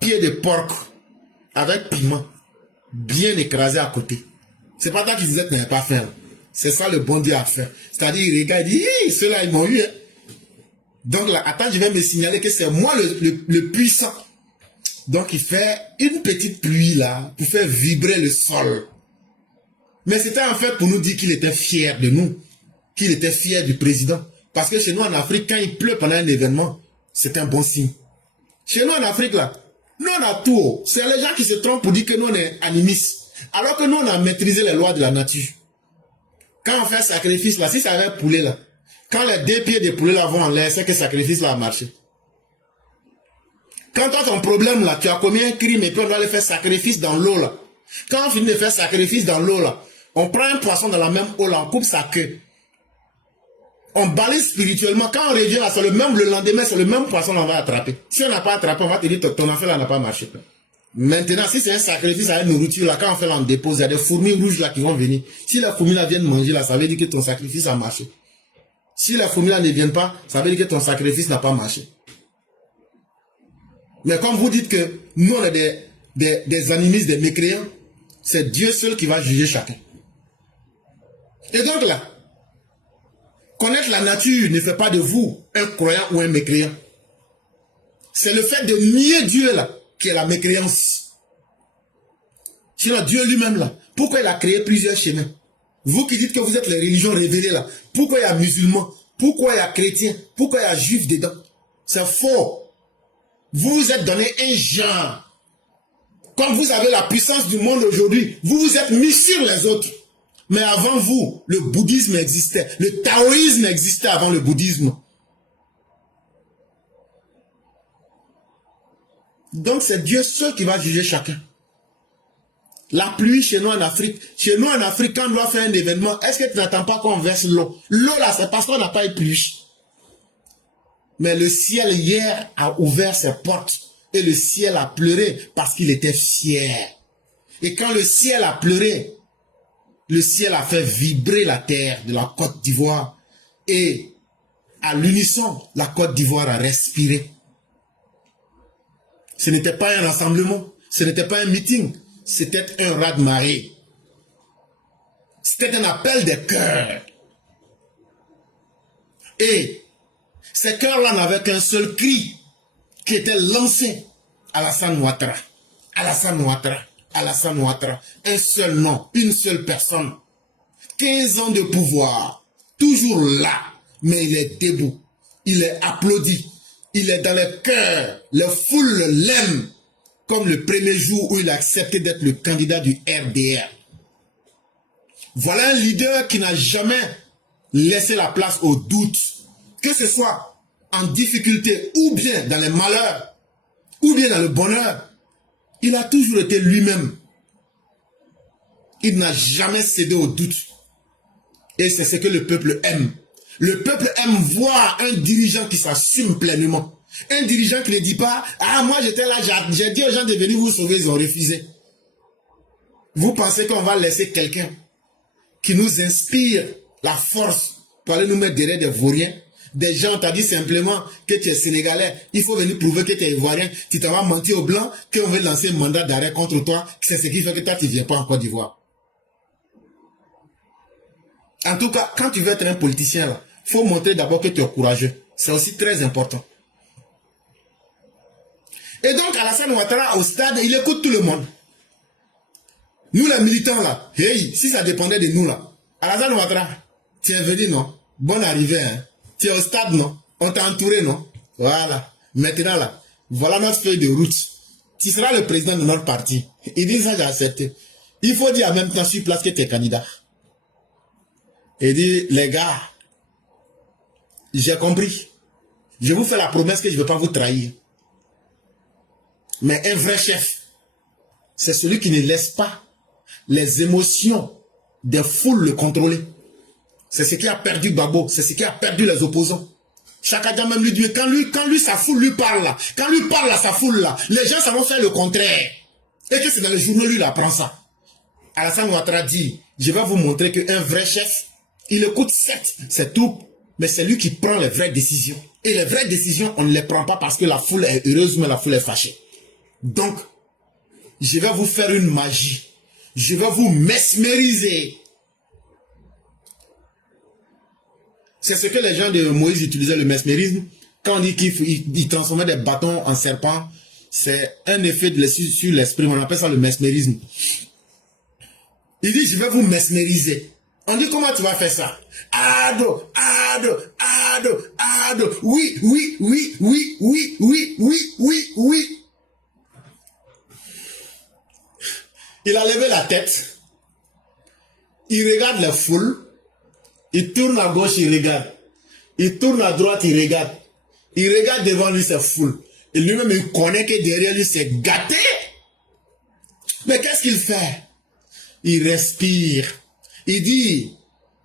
pieds de porc avec piment, bien écrasé à côté. C'est pas toi qui disais que tu n'avais pas faim. C'est ça le bon Dieu a fait. C'est-à-dire, il regarde, il dit, ceux-là, ils m'ont eu. Hein. Donc là, attends, je vais me signaler que c'est moi le puissant. Donc il fait une petite pluie là, pour faire vibrer le sol. Mais c'était en fait pour nous dire qu'il était fier de nous. Qu'il était fier du président. Parce que chez nous en Afrique, quand il pleut pendant un événement, c'est un bon signe. Chez nous en Afrique là, nous on a tout. C'est les gens qui se trompent pour dire que nous on est animistes. Alors que nous on a maîtrisé les lois de la nature. Quand on fait sacrifice là, si ça avait poulet là, quand les 2 pieds de poulet là vont en l'air, c'est que le sacrifice là a marché. Quand tu as ton problème là, tu as commis un crime et puis on doit le faire sacrifice dans l'eau là. Quand on finit de faire sacrifice dans l'eau là, on prend un poisson dans la même eau là, on coupe sa queue. On balise spirituellement. Quand on revient là, c'est le lendemain, c'est le même poisson qu'on va attraper. Si on n'a pas attrapé, on va te dire ton affaire là n'a pas marché. Maintenant, si c'est un sacrifice à une nourriture là, quand on fait là, on dépose, il y a des fourmis rouges là qui vont venir. Si les fourmis là viennent manger là, ça veut dire que ton sacrifice a marché. Si les fourmis là ne viennent pas, ça veut dire que ton sacrifice n'a pas marché. Mais comme vous dites que nous on est des animistes, des mécréants, c'est Dieu seul qui va juger chacun. Et donc là, connaître la nature ne fait pas de vous un croyant ou un mécréant. C'est le fait de nier Dieu là qui est la mécréance. Sinon Dieu lui-même là, pourquoi il a créé plusieurs chemins? Vous qui dites que vous êtes les religions révélées là, pourquoi il y a musulmans? Pourquoi il y a chrétiens? Pourquoi il y a juifs dedans? C'est faux. Vous vous êtes donné un genre. Comme vous avez la puissance du monde aujourd'hui, vous vous êtes mis sur les autres. Mais avant vous, le bouddhisme existait. Le taoïsme existait avant le bouddhisme. Donc c'est Dieu seul qui va juger chacun. La pluie chez nous en Afrique. Chez nous en Afrique, quand on doit faire un événement, est-ce que tu n'attends pas qu'on verse l'eau? L'eau là, c'est parce qu'on n'a pas eu pluie. Mais le ciel hier a ouvert ses portes. Et le ciel a pleuré parce qu'il était fier. Et quand le ciel a pleuré, le ciel a fait vibrer la terre de la Côte d'Ivoire. Et à l'unisson, la Côte d'Ivoire a respiré. Ce n'était pas un rassemblement, ce n'était pas un meeting, c'était un raz-de-marée. C'était un appel des cœurs. Et ces cœurs-là n'avaient qu'un seul cri qui était lancé à Alassane Ouattara. Alassane Ouattara. Alassane Ouattara. Un seul nom, une seule personne. 15 ans de pouvoir. Toujours là. Mais il est debout. Il est applaudi. Il est dans les cœurs. Les foules l'aiment. Comme le premier jour où il a accepté d'être le candidat du RDR. Voilà un leader qui n'a jamais laissé la place au doute. Que ce soit en difficulté ou bien dans les malheurs, ou bien dans le bonheur, il a toujours été lui-même. Il n'a jamais cédé au doute. Et c'est ce que le peuple aime. Le peuple aime voir un dirigeant qui s'assume pleinement. Un dirigeant qui ne dit pas, ah moi j'étais là, j'ai dit aux gens de venir vous sauver, ils ont refusé. Vous pensez qu'on va laisser quelqu'un qui nous inspire la force pour aller nous mettre derrière des vauriens? Des gens t'ont dit simplement que tu es sénégalais, il faut venir prouver que tu es ivoirien, tu t'en vas mentir aux blancs, qu'on veut lancer un mandat d'arrêt contre toi, c'est ce qui fait que toi tu ne viens pas en Côte d'Ivoire. En tout cas, quand tu veux être un politicien, il faut montrer d'abord que tu es courageux. C'est aussi très important. Et donc, Alassane Ouattara, au stade, il écoute tout le monde. Nous, les militants, là, hey, si ça dépendait de nous, là, Alassane Ouattara, tu es venu, non? Bonne arrivée, hein? Tu es au stade, non? On t'a entouré, non? Voilà. Maintenant, là, voilà notre feuille de route. Tu seras le président de notre parti. Il dit ça, j'ai accepté. Il faut dire en même temps sur place que tu es candidat. Il dit, les gars, j'ai compris. Je vous fais la promesse que je ne vais pas vous trahir. Mais un vrai chef, c'est celui qui ne laisse pas les émotions des foules le contrôler. C'est ce qui a perdu Gbagbo, c'est ce qui a perdu les opposants. Chaka Dia même lui dit, quand lui, sa foule lui parle là, quand lui parle à sa foule là, les gens savent faire le contraire. Et que c'est dans les journaux, lui, il apprend ça. Alassane Ouattara dit, je vais vous montrer qu'un vrai chef, il écoute certes ses troupes, mais c'est lui qui prend les vraies décisions. Et les vraies décisions, on ne les prend pas parce que la foule est heureuse, mais la foule est fâchée. Donc, je vais vous faire une magie. Je vais vous mesmériser. C'est ce que les gens de Moïse utilisaient, le mesmérisme. Quand on dit qu'ils transformaient des bâtons en serpents, c'est un effet sur l'esprit. On appelle ça le mesmérisme. Il dit, je vais vous mesmériser. On dit, comment tu vas faire ça? Ado, ado, ado, ado. Oui, oui, oui, oui, oui, oui, oui, oui, oui. Il a levé la tête. Il regarde la foule. Il tourne à gauche, il regarde. Il tourne à droite, il regarde. Il regarde devant lui, c'est foule. Et lui-même, il connaît que derrière lui, c'est gâté. Mais qu'est-ce qu'il fait? Il respire. Il dit,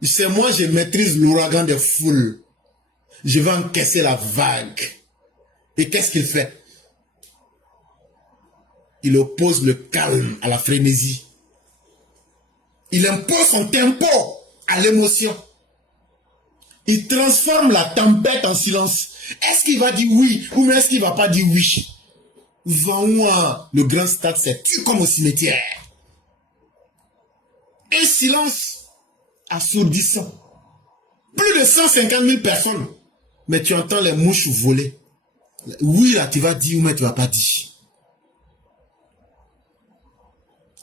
c'est moi, je maîtrise l'ouragan des foules. Je vais encaisser la vague. Et qu'est-ce qu'il fait? Il oppose le calme à la frénésie. Il impose son tempo à l'émotion. Il transforme la tempête en silence. Est-ce qu'il va dire oui ou est-ce qu'il ne va pas dire oui? Vanouan, le grand stade, c'est tu comme au cimetière. Un silence assourdissant. Plus de 150 000 personnes. Mais tu entends les mouches voler. Oui, là, tu vas dire ou mais tu ne vas pas dire.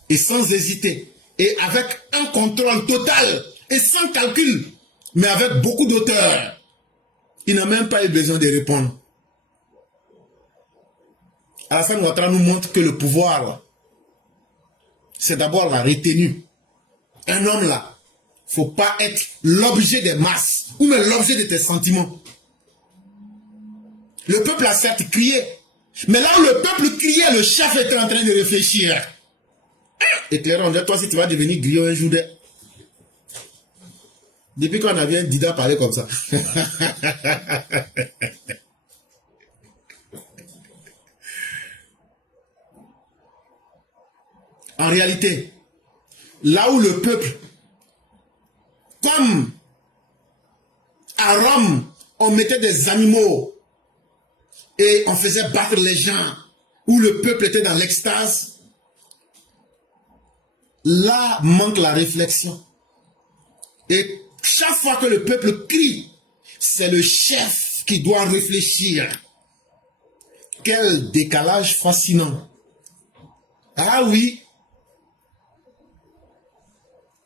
Et sans hésiter. Et avec un contrôle total. Et sans calcul. Mais avec beaucoup d'auteur. Il n'a même pas eu besoin de répondre. Alassane Ouattara nous montre que le pouvoir, c'est d'abord la retenue. Un homme là, il ne faut pas être l'objet des masses, ou même l'objet de tes sentiments. Le peuple a certes crié, mais là où le peuple criait, le chef était en train de réfléchir. Éclairant, toi si tu vas devenir griot un jour. Depuis qu'on a vu un Dida parler comme ça. En réalité, là où le peuple, comme à Rome, on mettait des animaux et on faisait battre les gens, où le peuple était dans l'extase, là manque la réflexion. Et chaque fois que le peuple crie, c'est le chef qui doit réfléchir. Quel décalage fascinant. Ah oui,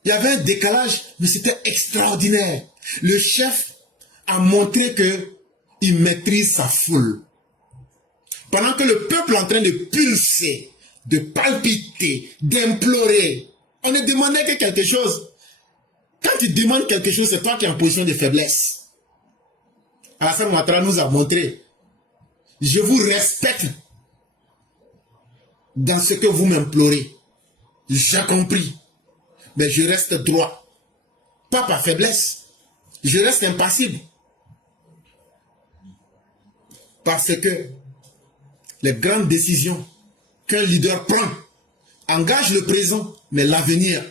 il y avait un décalage, mais c'était extraordinaire. Le chef a montré qu'il maîtrise sa foule. Pendant que le peuple est en train de pulser, de palpiter, d'implorer, on ne demandait que quelque chose. Quand tu demandes quelque chose, c'est toi qui es en position de faiblesse. Alassane Ouattara nous a montré, je vous respecte dans ce que vous m'implorez. J'ai compris. Mais je reste droit. Pas par faiblesse. Je reste impassible. Parce que les grandes décisions qu'un leader prend engagent le présent, mais l'avenir.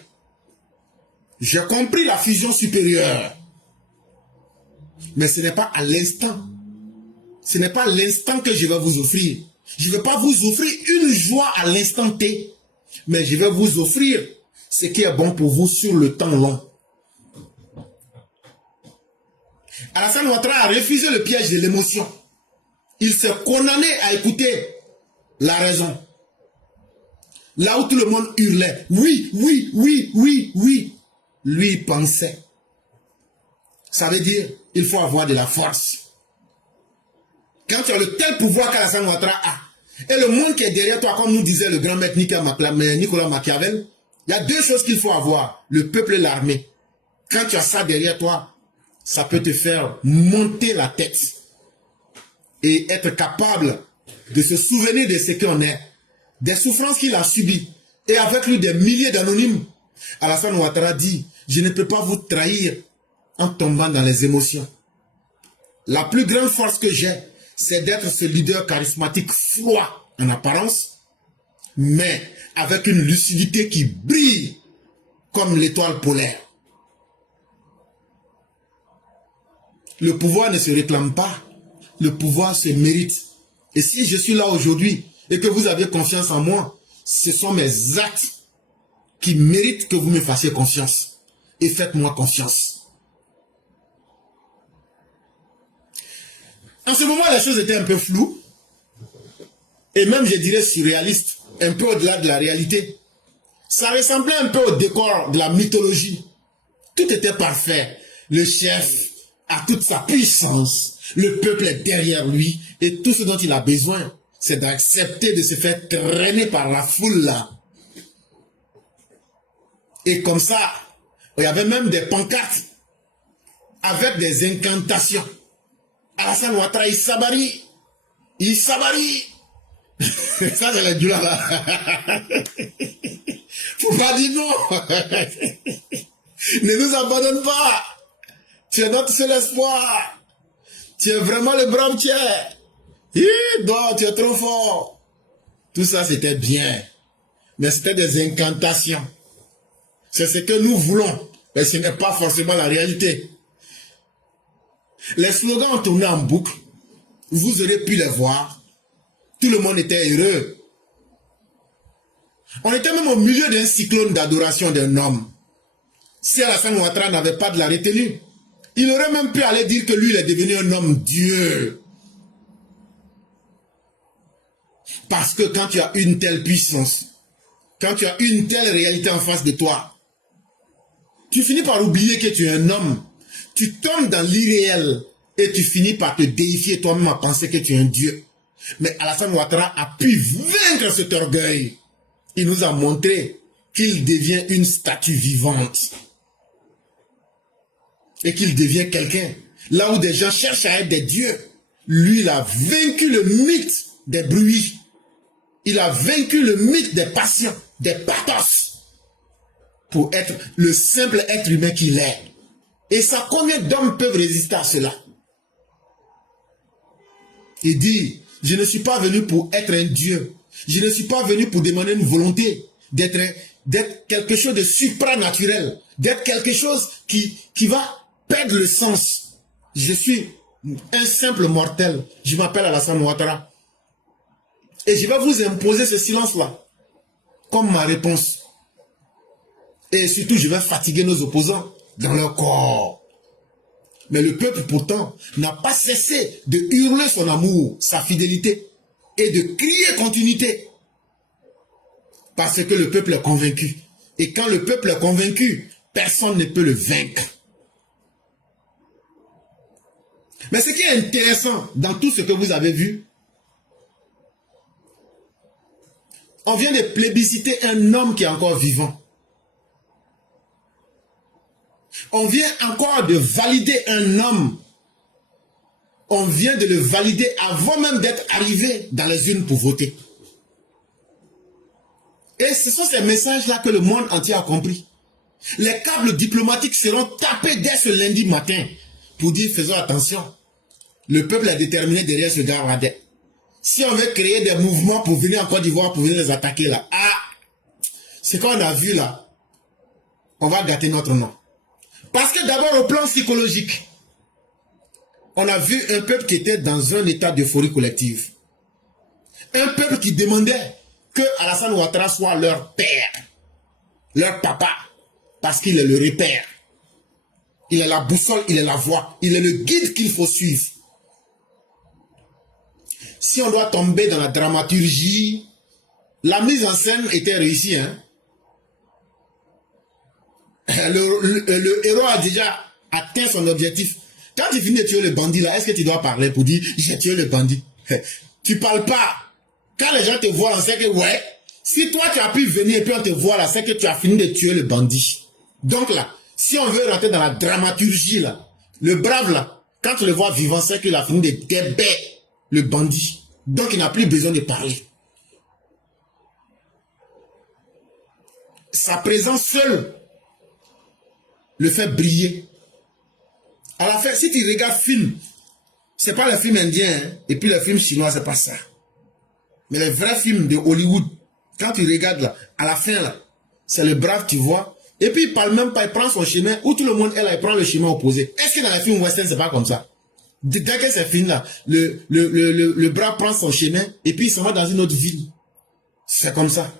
J'ai compris la fusion supérieure. Mais ce n'est pas à l'instant. Ce n'est pas l'instant que je vais vous offrir. Je ne vais pas vous offrir une joie à l'instant T. Mais je vais vous offrir ce qui est bon pour vous sur le temps long. Alassane Ouattara a refusé le piège de l'émotion. Il s'est condamné à écouter la raison. Là où tout le monde hurlait, oui, oui, oui, oui, oui, lui pensait. Ça veut dire, il faut avoir de la force. Quand tu as le tel pouvoir qu'Alassane Ouattara a, et le monde qui est derrière toi, comme nous disait le grand maître Nicolas Machiavel, il y a deux choses qu'il faut avoir, le peuple et l'armée. Quand tu as ça derrière toi, ça peut te faire monter la tête et être capable de se souvenir de ce qu'on est, des souffrances qu'il a subies, et avec lui des milliers d'anonymes. Alassane Ouattara dit, je ne peux pas vous trahir en tombant dans les émotions. La plus grande force que j'ai, c'est d'être ce leader charismatique froid en apparence, mais avec une lucidité qui brille comme l'étoile polaire. Le pouvoir ne se réclame pas, le pouvoir se mérite. Et si je suis là aujourd'hui et que vous avez confiance en moi, ce sont mes actes qui méritent que vous me fassiez confiance. Et faites-moi confiance. En ce moment, les choses étaient un peu floues. Et même, je dirais, surréalistes. Un peu au-delà de la réalité. Ça ressemblait un peu au décor de la mythologie. Tout était parfait. Le chef a toute sa puissance. Le peuple est derrière lui. Et tout ce dont il a besoin, c'est d'accepter de se faire traîner par la foule là. Et comme ça, il y avait même des pancartes avec des incantations. Alassane Ouattara, il sabari. Il sabari. Ça, c'est le Djoula là. Faut pas dire non. Ne nous abandonne pas. Tu es notre seul espoir. Tu es vraiment le brave tiers. Non, tu es trop fort. Tout ça, c'était bien. Mais c'était des incantations. C'est ce que nous voulons. Mais ce n'est pas forcément la réalité. Les slogans ont tourné en boucle. Vous aurez pu les voir. Tout le monde était heureux. On était même au milieu d'un cyclone d'adoration d'un homme. Si Alassane Ouattara n'avait pas de la retenue, il aurait même pu aller dire que lui, il est devenu un homme Dieu. Parce que quand tu as une telle puissance, quand tu as une telle réalité en face de toi, tu finis par oublier que tu es un homme. Tu tombes dans l'irréel et tu finis par te déifier toi-même à penser que tu es un Dieu. Mais Alassane Ouattara a pu vaincre cet orgueil. Il nous a montré qu'il devient une statue vivante. Et qu'il devient quelqu'un. Là où des gens cherchent à être des dieux, lui, il a vaincu le mythe des bruits. Il a vaincu le mythe des passions, des pathos, pour être le simple être humain qu'il est. Et ça, combien d'hommes peuvent résister à cela? Il dit, je ne suis pas venu pour être un Dieu. Je ne suis pas venu pour demander une volonté d'être quelque chose de supranaturel, d'être quelque chose qui va perdre le sens. Je suis un simple mortel. Je m'appelle Alassane Ouattara. Et je vais vous imposer ce silence-là comme ma réponse. Et surtout, je vais fatiguer nos opposants dans leur corps. Mais le peuple, pourtant, n'a pas cessé de hurler son amour, sa fidélité et de crier continuité. Parce que le peuple est convaincu. Et quand le peuple est convaincu, personne ne peut le vaincre. Mais ce qui est intéressant dans tout ce que vous avez vu, on vient de plébisciter un homme qui est encore vivant. On vient encore de valider un homme. On vient de le valider avant même d'être arrivé dans les urnes pour voter. Et ce sont ces messages-là que le monde entier a compris. Les câbles diplomatiques seront tapés dès ce lundi matin pour dire faisons attention. Le peuple est déterminé derrière ce gars. Si on veut créer des mouvements pour venir en Côte d'Ivoire, pour venir les attaquer là, ce qu'on a vu là, on va gâter notre nom. Parce que d'abord au plan psychologique, on a vu un peuple qui était dans un état d'euphorie collective. Un peuple qui demandait que Alassane Ouattara soit leur père, leur papa, parce qu'il est le repère. Il est la boussole, il est la voie, il est le guide qu'il faut suivre. Si on doit tomber dans la dramaturgie, la mise en scène était réussie. Hein? Le héros a déjà atteint son objectif. Quand tu finis de tuer le bandit là, est-ce que tu dois parler pour dire j'ai tué le bandit? Tu parles pas. Quand les gens te voient, on sait que ouais, si toi tu as pu venir et puis on te voit là, c'est que tu as fini de tuer le bandit. Donc là, si on veut rentrer dans la dramaturgie là, le brave là, quand tu le vois vivant, c'est qu'il a fini de débaire le bandit. Donc il n'a plus besoin de parler. Sa présence seule le fait briller. À la fin, si tu regardes film, c'est pas le film indien, hein, et puis le film chinois, c'est pas ça. Mais les vrais films de Hollywood, quand tu regardes là, à la fin là, c'est le brave, tu vois. Et puis il parle même pas, il prend son chemin, où tout le monde est là, il prend le chemin opposé. Est-ce que dans les films western, c'est pas comme ça? Dès que c'est fini là, le brave prend son chemin, et puis il s'en va dans une autre ville. C'est comme ça.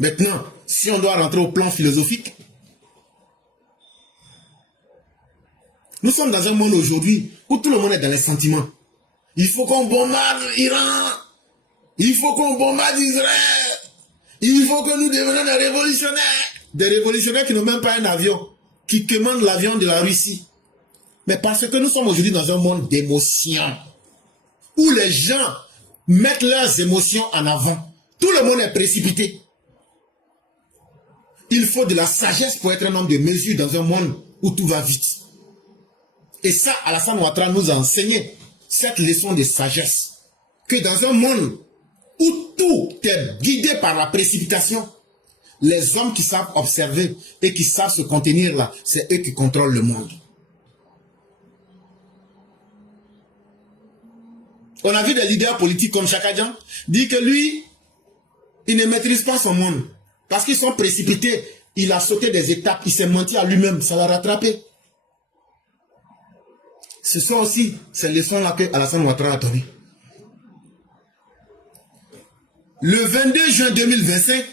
Maintenant, si on doit rentrer au plan philosophique, nous sommes dans un monde aujourd'hui où tout le monde est dans les sentiments. Il faut qu'on bombarde l'Iran. Il faut qu'on bombarde Israël. Il faut que nous devenions des révolutionnaires. Des révolutionnaires qui n'ont même pas un avion, qui commandent l'avion de la Russie. Mais parce que nous sommes aujourd'hui dans un monde d'émotions, où les gens mettent leurs émotions en avant. Tout le monde est précipité. Il faut de la sagesse pour être un homme de mesure dans un monde où tout va vite. Et ça, Alassane Ouattara nous a enseigné cette leçon de sagesse. Que dans un monde où tout est guidé par la précipitation, les hommes qui savent observer et qui savent se contenir là, c'est eux qui contrôlent le monde. On a vu des leaders politiques comme Chaka Dian dire que lui, il ne maîtrise pas son monde. Parce qu'ils sont précipités. Il a sauté des étapes, il s'est menti à lui-même, ça l'a rattrapé. Ce sont aussi ces leçons-là que Alassane Ouattara a données. Le 22 juin 2025,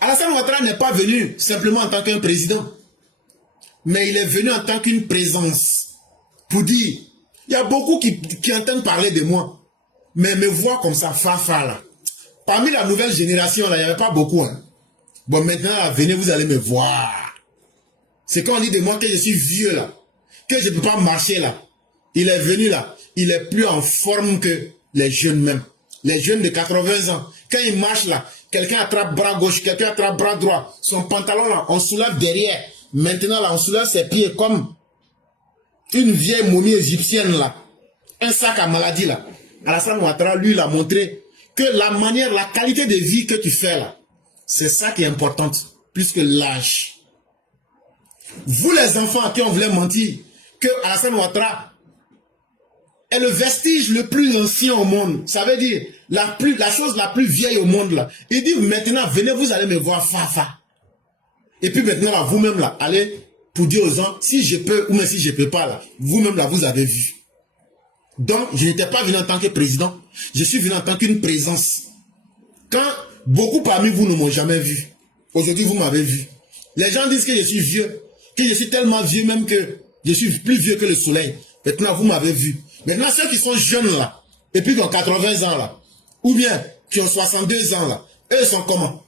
Alassane Ouattara n'est pas venu simplement en tant qu'un président, mais il est venu en tant qu'une présence pour dire, il y a beaucoup qui entendent parler de moi, mais me voient comme ça, fa là. Parmi la nouvelle génération, là, il n'y avait pas beaucoup. Hein. Bon, maintenant, là, venez, vous allez me voir. C'est quand on dit de moi que je suis vieux là, que je ne peux pas marcher là. Il est venu là, il est plus en forme que les jeunes même. Les jeunes de 80 ans, quand ils marchent là, quelqu'un attrape bras gauche, quelqu'un attrape bras droit. Son pantalon là, on soulève derrière. Maintenant là, on soulève ses pieds comme une vieille momie égyptienne là. Un sac à maladie là. Alassane Ouattara, lui, il a montré que la manière, la qualité de vie que tu fais là, c'est ça qui est importante, plus que l'âge. Vous les enfants à qui on voulait mentir, que Alassane Ouattara est le vestige le plus ancien au monde. Ça veut dire la chose la plus vieille au monde là. Il dit maintenant, venez, vous allez me voir fa. Et puis maintenant là, vous-même là, allez pour dire aux gens, si je peux ou même si je ne peux pas là, vous-même là, vous avez vu. Donc, je n'étais pas venu en tant que président, je suis venu en tant qu'une présence. Quand beaucoup parmi vous ne m'ont jamais vu, aujourd'hui vous m'avez vu. Les gens disent que je suis vieux, que je suis tellement vieux même que je suis plus vieux que le soleil. Maintenant, vous m'avez vu. Maintenant, ceux qui sont jeunes là, et puis qui ont 80 ans là, ou bien qui ont 62 ans là, eux ils sont comment?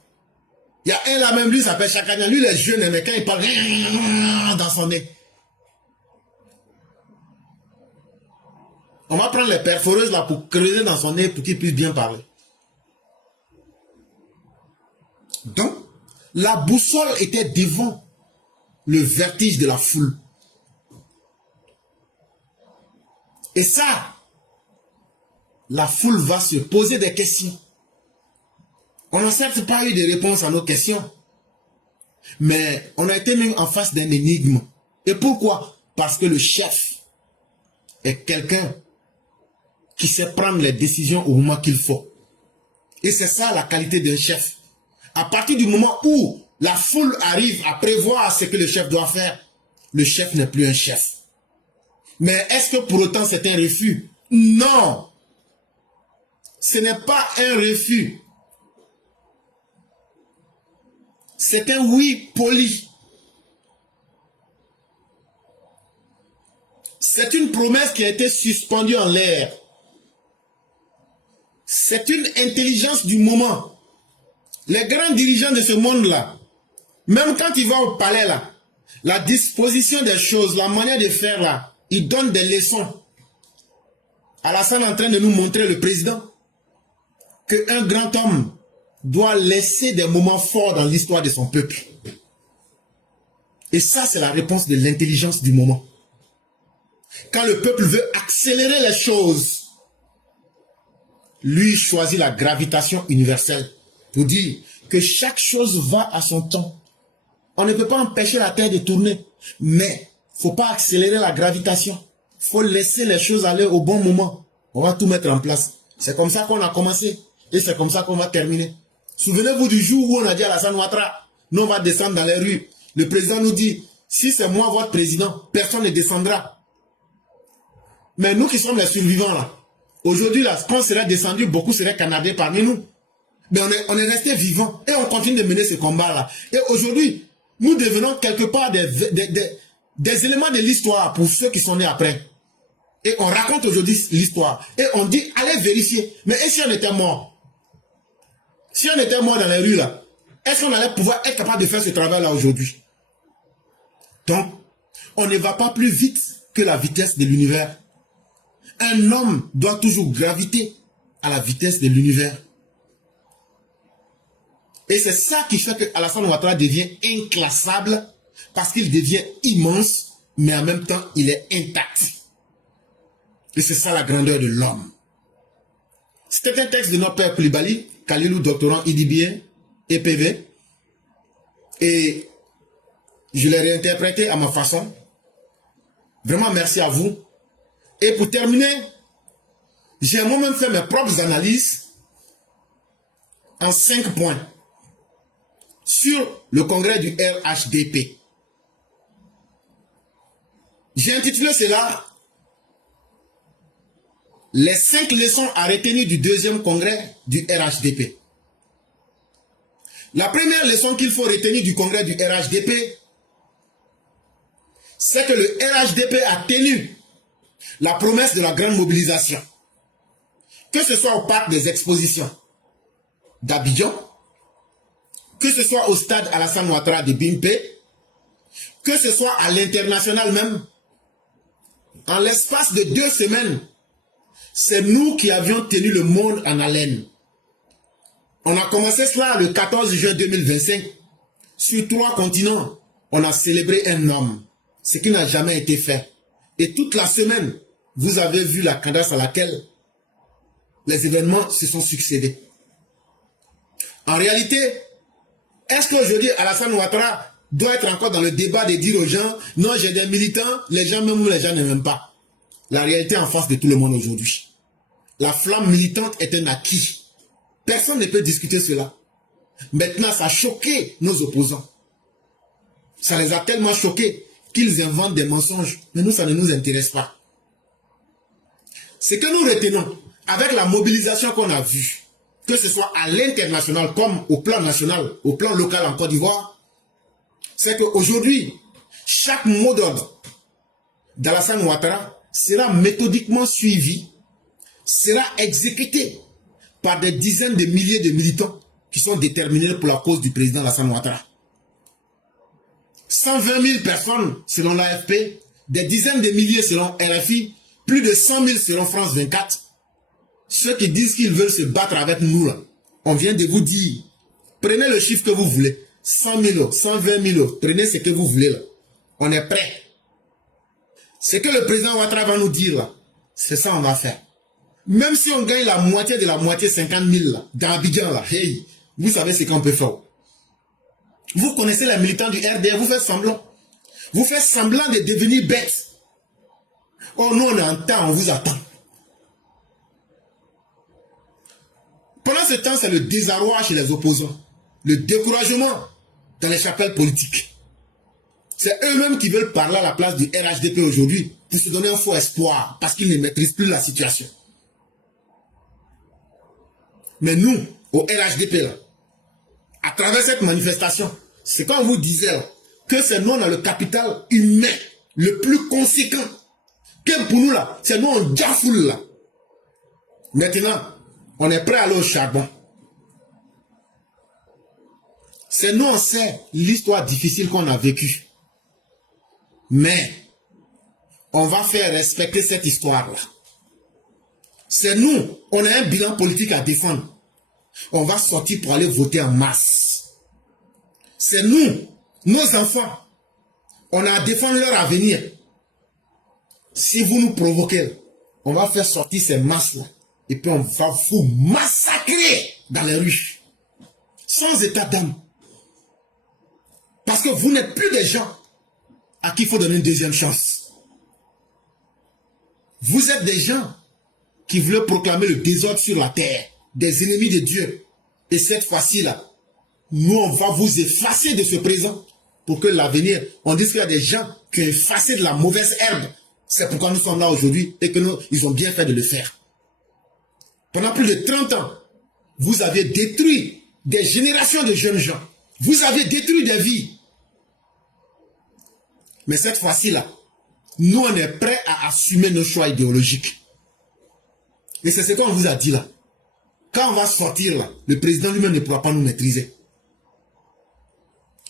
Il y a un là même, lui s'appelle Chaka Dian, lui il est jeune, mais quand il parle dans son nez. On va prendre les perforeuses là pour creuser dans son nez pour qu'il puisse bien parler. Donc, la boussole était devant le vertige de la foule. Et ça, la foule va se poser des questions. On n'a certes pas eu de réponse à nos questions, mais on a été mis en face d'un énigme. Et pourquoi? Parce que le chef est quelqu'un qui sait prendre les décisions au moment qu'il faut. Et c'est ça la qualité d'un chef. À partir du moment où la foule arrive à prévoir ce que le chef doit faire, le chef n'est plus un chef. Mais est-ce que pour autant c'est un refus? Non. Ce n'est pas un refus. C'est un oui poli. C'est une promesse qui a été suspendue en l'air. C'est une intelligence du moment. Les grands dirigeants de ce monde-là, même quand ils vont au palais là, la disposition des choses, la manière de faire là, ils donnent des leçons. Alassane est en train de nous montrer, le président, qu'un grand homme doit laisser des moments forts dans l'histoire de son peuple. Et ça, c'est la réponse de l'intelligence du moment. Quand le peuple veut accélérer les choses, lui choisit la gravitation universelle pour dire que chaque chose va à son temps. On ne peut pas empêcher la Terre de tourner. Mais, faut pas accélérer la gravitation. Faut laisser les choses aller au bon moment. On va tout mettre en place. C'est comme ça qu'on a commencé. Et c'est comme ça qu'on va terminer. Souvenez-vous du jour où on a dit à Alassane Ouattara, nous on va descendre dans les rues. Le président nous dit, si c'est moi votre président, personne ne descendra. Mais nous qui sommes les survivants là, aujourd'hui là, quand on serait descendu, beaucoup seraient canardés parmi nous. Mais on est resté vivants et on continue de mener ce combat là. Et aujourd'hui, nous devenons quelque part des éléments de l'histoire pour ceux qui sont nés après. Et on raconte aujourd'hui l'histoire. Et on dit, allez vérifier. Mais et si on était mort? Si on était mort dans les rues là, est-ce qu'on allait pouvoir être capable de faire ce travail là aujourd'hui? Donc, on ne va pas plus vite que la vitesse de l'univers. Un homme doit toujours graviter à la vitesse de l'univers. Et c'est ça qui fait que Alassane Ouattara devient inclassable, parce qu'il devient immense, mais en même temps, il est intact. Et c'est ça la grandeur de l'homme. C'était un texte de notre père Koulibaly, Kalilou, doctorant IDBN, EPV. Et je l'ai réinterprété à ma façon. Vraiment merci à vous. Et pour terminer, j'ai moi-même fait mes propres analyses en 5 points sur le congrès du RHDP. J'ai intitulé cela les 5 leçons à retenir du deuxième congrès du RHDP. La première leçon qu'il faut retenir du congrès du RHDP, c'est que le RHDP a tenu la promesse de la grande mobilisation. Que ce soit au parc des expositions d'Abidjan, que ce soit au stade Alassane Ouattara de Bimpe, que ce soit à l'international même, en l'espace de 2 semaines, c'est nous qui avions tenu le monde en haleine. On a commencé cela le 14 juin 2025. Sur 3 continents, on a célébré un homme, ce qui n'a jamais été fait. Et toute la semaine, vous avez vu la cadence à laquelle les événements se sont succédés. En réalité, est-ce qu'aujourd'hui Alassane Ouattara doit être encore dans le débat de dire aux gens, non j'ai des militants, les gens m'aiment ou les gens ne m'aiment pas? La réalité en face de tout le monde aujourd'hui. La flamme militante est un acquis. Personne ne peut discuter cela. Maintenant, ça a choqué nos opposants. Ça les a tellement choqués qu'ils inventent des mensonges. Mais nous, ça ne nous intéresse pas. Ce que nous retenons, avec la mobilisation qu'on a vue, que ce soit à l'international comme au plan national, au plan local en Côte d'Ivoire, c'est qu'aujourd'hui, chaque mot d'ordre d'Alassane Ouattara sera méthodiquement suivi, sera exécuté par des dizaines de milliers de militants qui sont déterminés pour la cause du président Alassane Ouattara. 120 000 personnes selon l'AFP, des dizaines de milliers selon RFI, plus de 100 000 selon France 24. Ceux qui disent qu'ils veulent se battre avec nous, là, on vient de vous dire, prenez le chiffre que vous voulez, 100 000, 120 000, prenez ce que vous voulez là. On est prêt. Ce que le président Ouattara va nous dire là, c'est ça on va faire. Même si on gagne la moitié de la moitié, 50 000 là, dans Abidjan là, hey, vous savez ce qu'on peut faire. Vous connaissez les militants du RDR, vous faites semblant. Vous faites semblant de devenir bête. Oh, nous on est en temps, on vous attend. Pendant ce temps, c'est le désarroi chez les opposants. Le découragement dans les chapelles politiques. C'est eux-mêmes qui veulent parler à la place du RHDP aujourd'hui pour se donner un faux espoir parce qu'ils ne maîtrisent plus la situation. Mais nous, au RHDP, là, à travers cette manifestation, c'est quand on vous disait là, que c'est nous dans le capital humain le plus conséquent. Que pour nous là, c'est nous on jafoule là. Maintenant, on est prêt à aller au charbon. C'est nous on sait l'histoire difficile qu'on a vécue. Mais, on va faire respecter cette histoire-là. C'est nous, on a un bilan politique à défendre. On va sortir pour aller voter en masse. C'est nous, nos enfants, on a à défendre leur avenir. Si vous nous provoquez, on va faire sortir ces masses-là. Et puis on va vous massacrer dans les rues. Sans état d'âme. Parce que vous n'êtes plus des gens à qui il faut donner une deuxième chance. Vous êtes des gens qui voulaient proclamer le désordre sur la terre, des ennemis de Dieu. Et cette fois-ci-là, nous, on va vous effacer de ce présent pour que l'avenir, on dise qu'il y a des gens qui ont effacé de la mauvaise herbe. C'est pourquoi nous sommes là aujourd'hui et que ils ont bien fait de le faire. Pendant plus de 30 ans, vous avez détruit des générations de jeunes gens. Vous avez détruit des vies. Mais cette fois-ci-là, nous, on est prêts à assumer nos choix idéologiques. Et c'est ce qu'on vous a dit là. Quand on va sortir là, le président lui-même ne pourra pas nous maîtriser.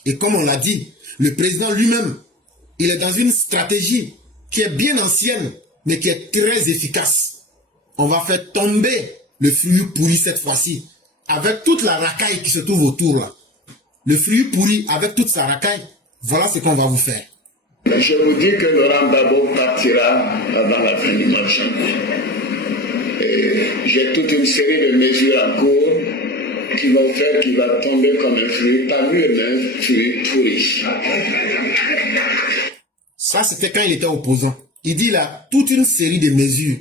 Et comme on l'a dit, le président lui-même, il est dans une stratégie qui est bien ancienne, mais qui est très efficace. On va faire tomber le fruit pourri cette fois-ci, avec toute la racaille qui se trouve autour là. Le fruit pourri avec toute sa racaille, voilà ce qu'on va vous faire. Je vous dis que Laurent Gbagbo partira avant la fin du mois de janvier. J'ai toute une série de mesures en cours qui vont faire qu'il va tomber comme un fruit, parmi eux-mêmes, fruit pourri. Ça, c'était quand il était opposant. Il dit là, toute une série de mesures.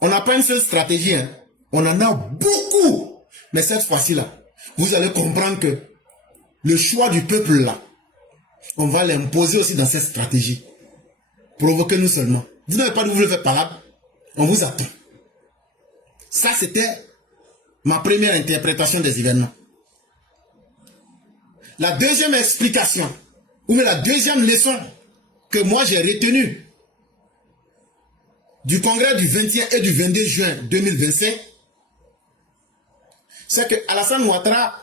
On n'a pas une seule stratégie, hein. On en a beaucoup. Mais cette fois-ci là, vous allez comprendre que le choix du peuple là, on va l'imposer aussi dans cette stratégie. Provoquez-nous seulement. Vous n'avez pas de vous le faire parler. On vous attend. Ça, c'était ma première interprétation des événements. La deuxième explication, ou la deuxième leçon que moi j'ai retenue du congrès du 21 et du 22 juin 2025, c'est que Alassane Ouattara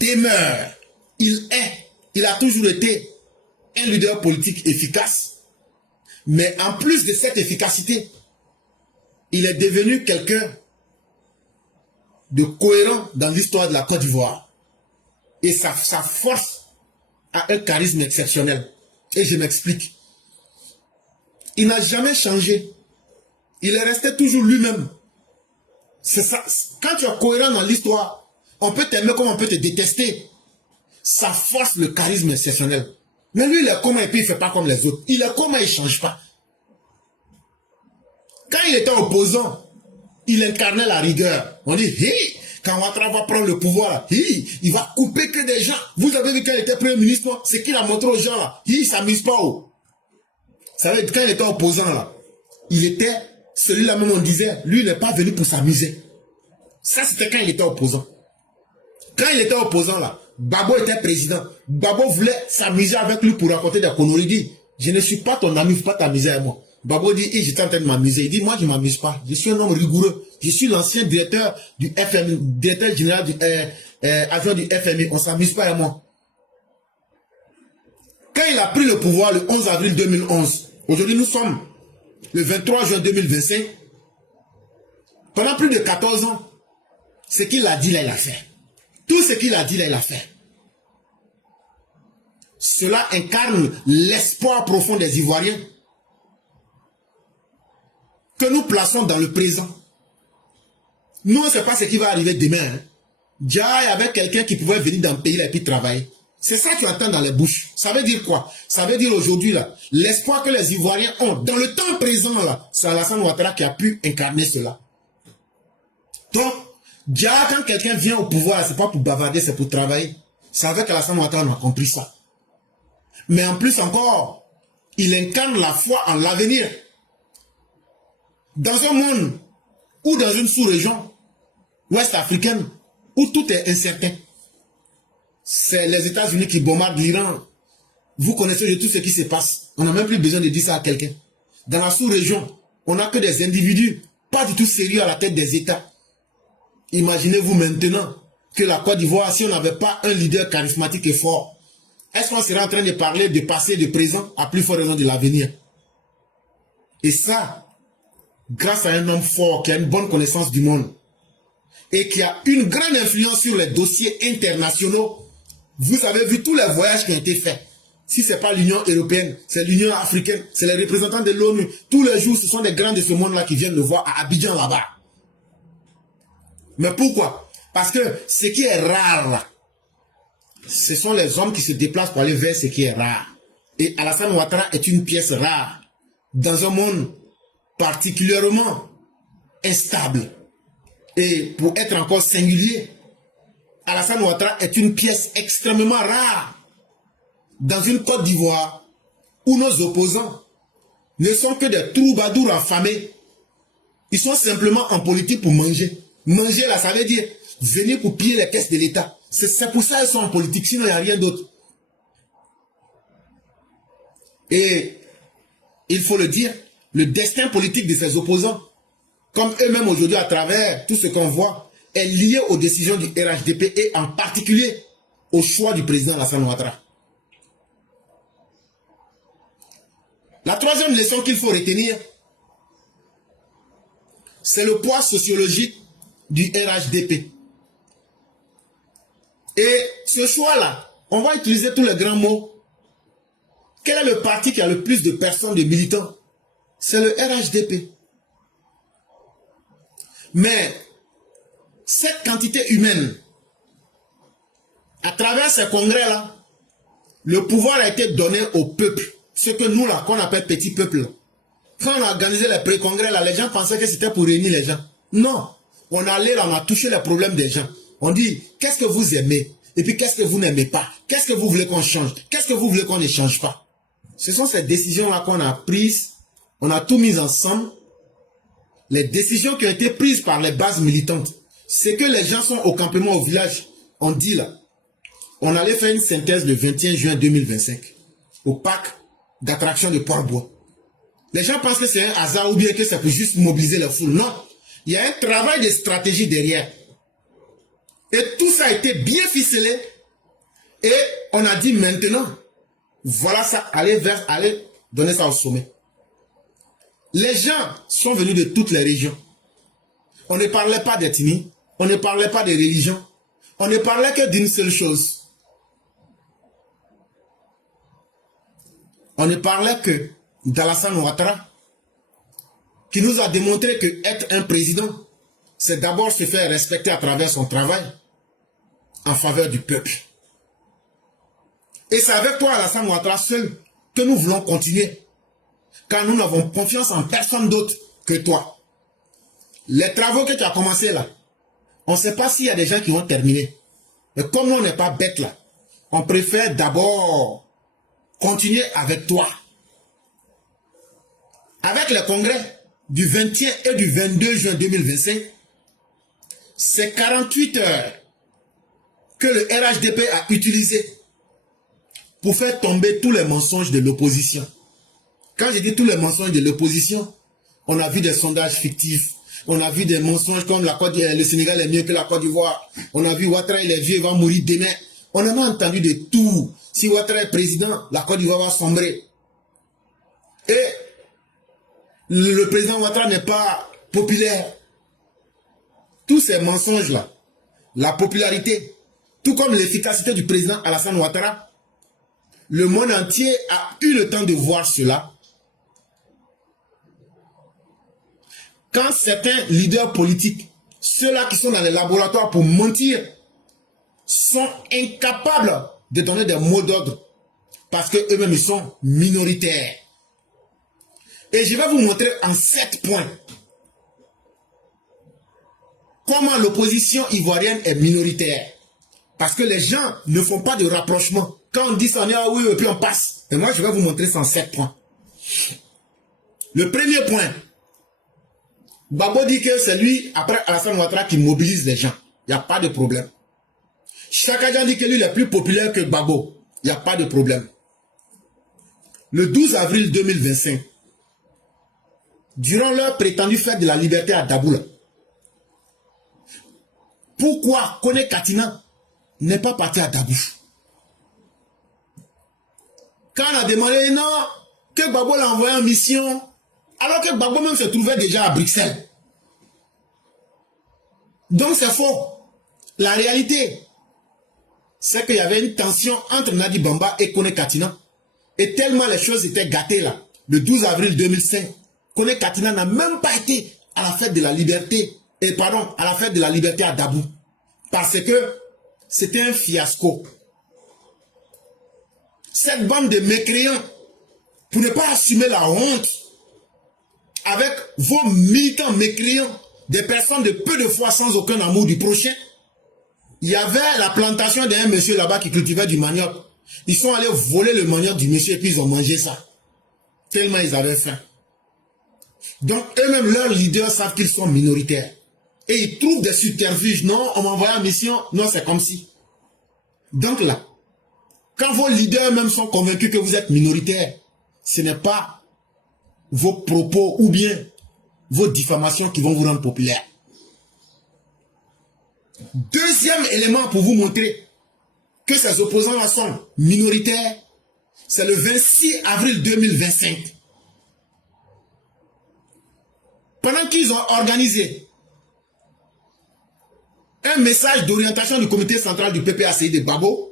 demeure, il a toujours été un leader politique efficace, mais en plus de cette efficacité, il est devenu quelqu'un de cohérent dans l'histoire de la Côte d'Ivoire. Et sa force a un charisme exceptionnel. Et je m'explique. Il n'a jamais changé. Il est resté toujours lui-même. C'est ça. Quand tu es cohérent dans l'histoire, on peut t'aimer comme on peut te détester. Ça force le charisme exceptionnel. Mais lui, il est comment et puis il ne fait pas comme les autres. Il est comment, il ne change pas. Quand il était opposant, il incarnait la rigueur. On dit, hey, quand Ouattara va prendre le pouvoir, hey, il va couper que des gens. Vous avez vu quand il était Premier ministre, c'est qu'il a montré aux gens là. Il ne s'amuse pas. Oh. Ça veut dire quand il était opposant là, il était celui-là même on disait, lui il n'est pas venu pour s'amuser. Ça c'était quand il était opposant. Quand il était opposant là, Gbagbo était président. Gbagbo voulait s'amuser avec lui pour raconter des conneries. Il dit, je ne suis pas ton ami, il ne faut pas t'amuser avec moi. Gbagbo dit, j'étais en train de m'amuser. Il dit, moi je ne m'amuse pas. Je suis un homme rigoureux. Je suis l'ancien directeur du FMI, directeur général du agent du FMI. On ne s'amuse pas avec moi. Quand il a pris le pouvoir le 11 avril 2011, aujourd'hui nous sommes le 23 juin 2025, pendant plus de 14 ans, ce qu'il a dit là, il a fait. Tout ce qu'il a dit là, il a fait. Cela incarne l'espoir profond des Ivoiriens que nous plaçons dans le présent. Nous, on ne sait pas ce qui va arriver demain. Hein. Déjà, il y avait quelqu'un qui pouvait venir dans le pays là et puis travailler. C'est ça que tu entends dans les bouches. Ça veut dire quoi? Ça veut dire aujourd'hui, là, l'espoir que les Ivoiriens ont dans le temps présent, là, c'est Alassane Ouattara qui a pu incarner cela. Donc, déjà, quand quelqu'un vient au pouvoir, c'est pas pour bavarder, c'est pour travailler. C'est avec Alassane Ouattara qu'on a compris ça. Mais en plus encore, il incarne la foi en l'avenir. Dans un monde ou dans une sous-région ouest africaine où tout est incertain, c'est les États-Unis qui bombardent l'Iran. Vous connaissez de tout ce qui se passe. On n'a même plus besoin de dire ça à quelqu'un. Dans la sous-région, on n'a que des individus pas du tout sérieux à la tête des États. Imaginez-vous maintenant que la Côte d'Ivoire, si on n'avait pas un leader charismatique et fort, est-ce qu'on serait en train de parler de passé et de présent à plus forte raison de l'avenir? Et ça, grâce à un homme fort qui a une bonne connaissance du monde et qui a une grande influence sur les dossiers internationaux. Vous avez vu tous les voyages qui ont été faits. Si ce n'est pas l'Union européenne, c'est l'Union africaine, c'est les représentants de l'ONU. Tous les jours, ce sont des grands de ce monde-là qui viennent le voir à Abidjan là-bas. Mais pourquoi? Parce que ce qui est rare là, Ce sont les hommes qui se déplacent pour aller vers ce qui est rare. Et Alassane Ouattara est une pièce rare dans un monde particulièrement instable. Et pour être encore singulier, Alassane Ouattara est une pièce extrêmement rare dans une Côte d'Ivoire où nos opposants ne sont que des troubadours affamés. Ils sont simplement en politique pour manger. Manger là, ça veut dire venir pour piller les caisses de l'État. C'est pour ça qu'ils sont en politique, sinon il n'y a rien d'autre. Et il faut le dire, le destin politique de ces opposants, comme eux-mêmes aujourd'hui à travers tout ce qu'on voit, est lié aux décisions du RHDP et en particulier au choix du président Alassane Ouattara. La troisième leçon qu'il faut retenir, c'est le poids sociologique du RHDP. Et ce choix-là, on va utiliser tous les grands mots. Quel est le parti qui a le plus de personnes, de militants? C'est le RHDP. Mais cette quantité humaine, à travers ces congrès-là, le pouvoir a été donné au peuple. Ce que nous, là, qu'on appelle petit peuple. Quand on a organisé les pré-congrès, là, les gens pensaient que c'était pour réunir les gens. Non. On allait là, on a touché les problèmes des gens. On dit, qu'est-ce que vous aimez? Et puis, qu'est-ce que vous n'aimez pas? Qu'est-ce que vous voulez qu'on change? Qu'est-ce que vous voulez qu'on ne change pas? Ce sont ces décisions-là qu'on a prises. On a tout mis ensemble. Les décisions qui ont été prises par les bases militantes. C'est que les gens sont au campement, au village. On dit là, on allait faire une synthèse le 21 juin 2025 au parc d'attraction de Port-Bois. Les gens pensent que c'est un hasard ou bien que ça peut juste mobiliser la foule. Non, il y a un travail de stratégie derrière. Et tout ça a été bien ficelé. Et on a dit maintenant, voilà ça, allez donner ça au sommet. Les gens sont venus de toutes les régions. On ne parlait pas d'ethnie, on ne parlait pas de religion, on ne parlait que d'une seule chose. On ne parlait que d'Alassane Ouattara, qui nous a démontré que être un président, c'est d'abord se faire respecter à travers son travail en faveur du peuple. Et c'est avec toi, Alassane Ouattara, seul, que nous voulons continuer. Car nous n'avons confiance en personne d'autre que toi. Les travaux que tu as commencés là, on ne sait pas s'il y a des gens qui vont terminer. Mais comme nous, on n'est pas bêtes là, on préfère d'abord continuer avec toi. Avec le congrès du 21 et du 22 juin 2025, c'est 48 heures que le RHDP a utilisé pour faire tomber tous les mensonges de l'opposition. Quand je dis tous les mensonges de l'opposition, on a vu des sondages fictifs, on a vu des mensonges comme le Sénégal est mieux que la Côte d'Ivoire, on a vu Ouattara il est vieux, il va mourir demain. On en a entendu de tout. Si Ouattara est président, la Côte d'Ivoire va sombrer. Et le président Ouattara n'est pas populaire. Tous ces mensonges-là, la popularité, tout comme l'efficacité du président Alassane Ouattara, le monde entier a eu le temps de voir cela. Quand certains leaders politiques, ceux-là qui sont dans les laboratoires pour mentir, sont incapables de donner des mots d'ordre parce qu'eux-mêmes ils sont minoritaires. Et je vais vous montrer en 7 points comment l'opposition ivoirienne est minoritaire. Parce que les gens ne font pas de rapprochement. Quand on dit ça, on dit ah oui, et puis on passe. Et moi, je vais vous montrer ça en 7 points. Le premier point, Babo dit que c'est lui, après Alassane Ouattara, qui mobilise les gens. Il n'y a pas de problème. Chaka dit que lui, il est plus populaire que Babo. Il n'y a pas de problème. Le 12 avril 2025, durant leur prétendue fête de la liberté à Daboula, pourquoi Kone Katina n'est pas parti à Dabou? Quand on a demandé non, que Babo l'a envoyé en mission, alors que Babo même se trouvait déjà à Bruxelles. Donc c'est faux. La réalité, c'est qu'il y avait une tension entre Nadi Bamba et Kone Katina. Et tellement les choses étaient gâtées là, le 12 avril 2005, Kone Katina n'a même pas été à la fête de la liberté, à la fête de la liberté à Dabou. Parce que c'était un fiasco. cette bande de mécréants, pour ne pas assumer la honte avec vos militants mécréants, des personnes de peu de foi sans aucun amour du prochain. Il y avait la plantation d'un monsieur là-bas qui cultivait du manioc. Ils sont allés voler le manioc du monsieur et puis ils ont mangé ça. Tellement ils avaient faim. Donc eux-mêmes, leurs leaders savent qu'ils sont minoritaires. Et ils trouvent des subterfuges. Non, on m'a envoyé en mission. Non, c'est comme si. Donc là, quand vos leaders même sont convaincus que vous êtes minoritaire, ce n'est pas vos propos ou bien vos diffamations qui vont vous rendre populaire. Deuxième élément pour vous montrer que ces opposants-là sont minoritaires, c'est le 26 avril 2025. Pendant qu'ils ont organisé un message d'orientation du comité central du PPACI de Babo,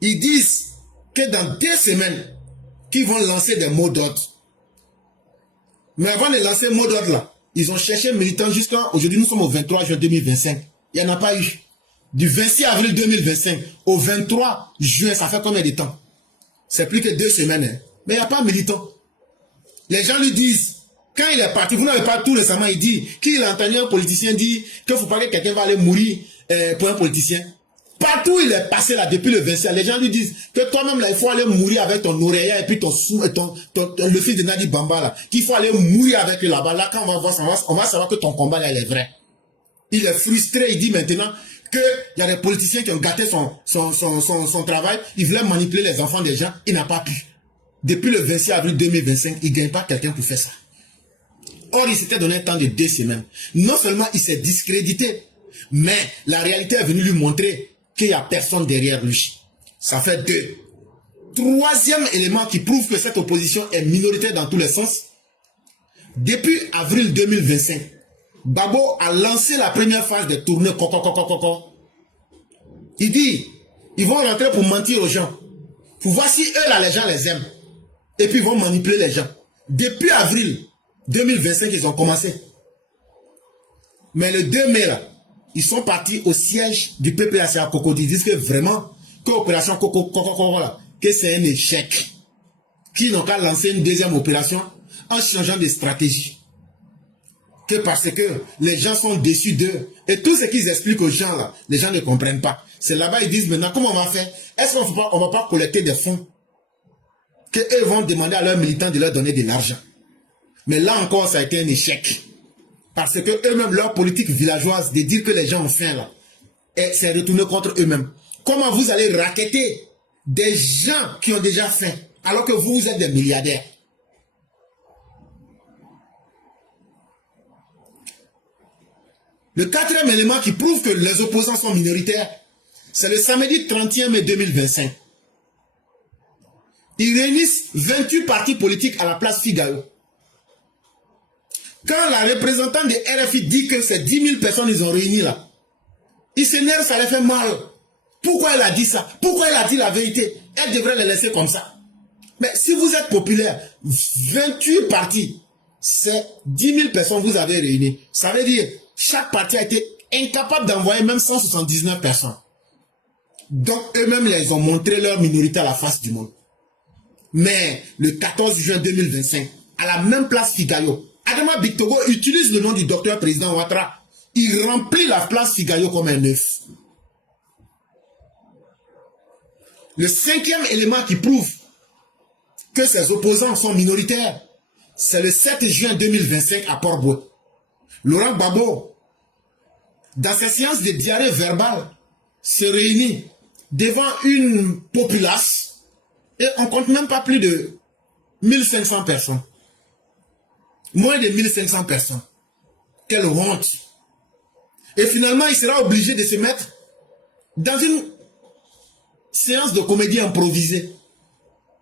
ils disent que dans 2 semaines, qu'ils vont lancer des mots d'ordre. Mais avant de lancer le mot d'ordre là, ils ont cherché militants jusqu'à aujourd'hui, nous sommes au 23 juin 2025. Il n'y en a pas eu. Du 26 avril 2025 au 23 juin, ça fait combien de temps? C'est plus que 2 semaines. Hein? Mais il n'y a pas de militant. Les gens lui disent, quand il est parti, vous n'avez pas tout récemment, il dit, qu'il a entendu un politicien dire qu'il ne faut pas que quelqu'un va aller mourir pour un politicien. Partout il est passé là, depuis le 26, les gens lui disent que toi-même là, il faut aller mourir avec ton oreiller et puis le fils de Nadi Bamba là, qu'il faut aller mourir avec lui là-bas. Là, quand on va voir ça, on va savoir que ton combat là, il est vrai. Il est frustré, il dit maintenant qu'il y a des politiciens qui ont gâté son travail, il voulait manipuler les enfants des gens, il n'a pas pu. Depuis le 26 avril 2025, il ne gagne pas quelqu'un pour faire ça. Or, il s'était donné un temps de 2 semaines. Non seulement il s'est discrédité, mais la réalité est venue lui montrer qu'il n'y a personne derrière lui. Ça fait 2. Troisième élément qui prouve que cette opposition est minoritaire dans tous les sens. Depuis avril 2025, Babo a lancé la première phase des tournées coco. Il dit, ils vont rentrer pour mentir aux gens. Pour voir si eux là, les gens les aiment. Et puis ils vont manipuler les gens. Depuis avril 2025, ils ont commencé. Mais le 2 mai là, ils sont partis au siège du PPAC à Cocody. Ils disent que vraiment, que l'opération Coco là, que c'est un échec. Qu'ils n'ont qu'à lancer une deuxième opération en changeant de stratégie. Que parce que les gens sont déçus d'eux. Et tout ce qu'ils expliquent aux gens là, les gens ne comprennent pas. C'est là-bas, ils disent maintenant, comment on va faire? Est-ce qu'on ne va pas collecter des fonds? Qu'eux vont demander à leurs militants de leur donner de l'argent. Mais là encore, ça a été un échec. Parce que eux-mêmes, leur politique villageoise de dire que les gens ont faim là, c'est retourné contre eux-mêmes. Comment vous allez racketter des gens qui ont déjà faim alors que vous êtes des milliardaires? Le 4e élément qui prouve que les opposants sont minoritaires, c'est le samedi 31 mai 2025. Ils réunissent 28 partis politiques à la place Figaro. Quand la représentante de RFI dit que c'est 10 000 personnes ils ont réuni là, ils s'énervent, ça les fait mal. Pourquoi elle a dit ça? Pourquoi elle a dit la vérité? Elle devrait les laisser comme ça. Mais si vous êtes populaire, 28 partis, c'est 10 000 personnes que vous avez réunies. Ça veut dire chaque parti a été incapable d'envoyer même 179 personnes. Donc eux-mêmes, ils ont montré leur minorité à la face du monde. Mais le 14 juin 2025, à la même place Figaro, Adama Bictogo utilise le nom du docteur président Ouattara. Il remplit la place Figaro comme un œuf. Le 5e élément qui prouve que ses opposants sont minoritaires, c'est le 7 juin 2025 à Port-Bouet. Laurent Gbagbo, dans ses séances de diarrhée verbale, se réunit devant une populace et on ne compte même pas plus de 1500 personnes. Moins de 1500 personnes. Quelle honte! Et finalement, il sera obligé de se mettre dans une séance de comédie improvisée.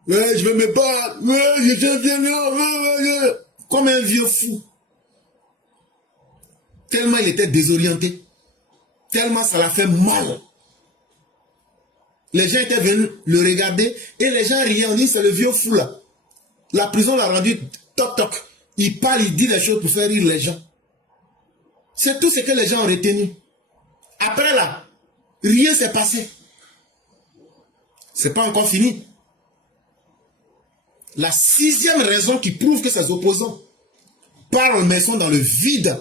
Ouais, je vais me battre. Ouais, je viens. Comme un vieux fou. Tellement il était désorienté. Tellement ça l'a fait mal. Les gens étaient venus le regarder et les gens riaient. On dit c'est le vieux fou là. La prison l'a rendu toc. Il parle, il dit les choses pour faire rire les gens. C'est tout ce que les gens ont retenu. Après là, rien s'est passé. C'est pas encore fini. La 6e raison qui prouve que ces opposants parlent mais sont dans le vide,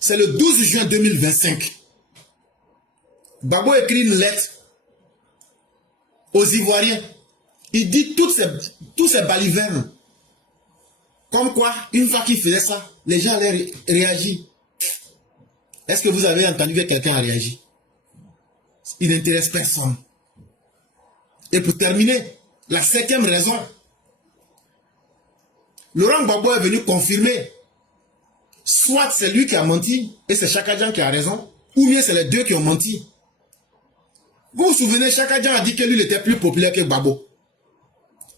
c'est le 12 juin 2025. Gbagbo écrit une lettre aux Ivoiriens. Il dit tous ces balivernes. Comme quoi, une fois qu'il faisait ça, les gens allaient réagir. Est-ce que vous avez entendu que quelqu'un a réagi? Il n'intéresse personne. Et pour terminer, la 5e raison, Laurent Gbagbo est venu confirmer, soit c'est lui qui a menti et c'est Chaka Dian qui a raison, ou bien c'est les deux qui ont menti. Vous vous souvenez, Chaka Dian a dit que lui il était plus populaire que Gbagbo.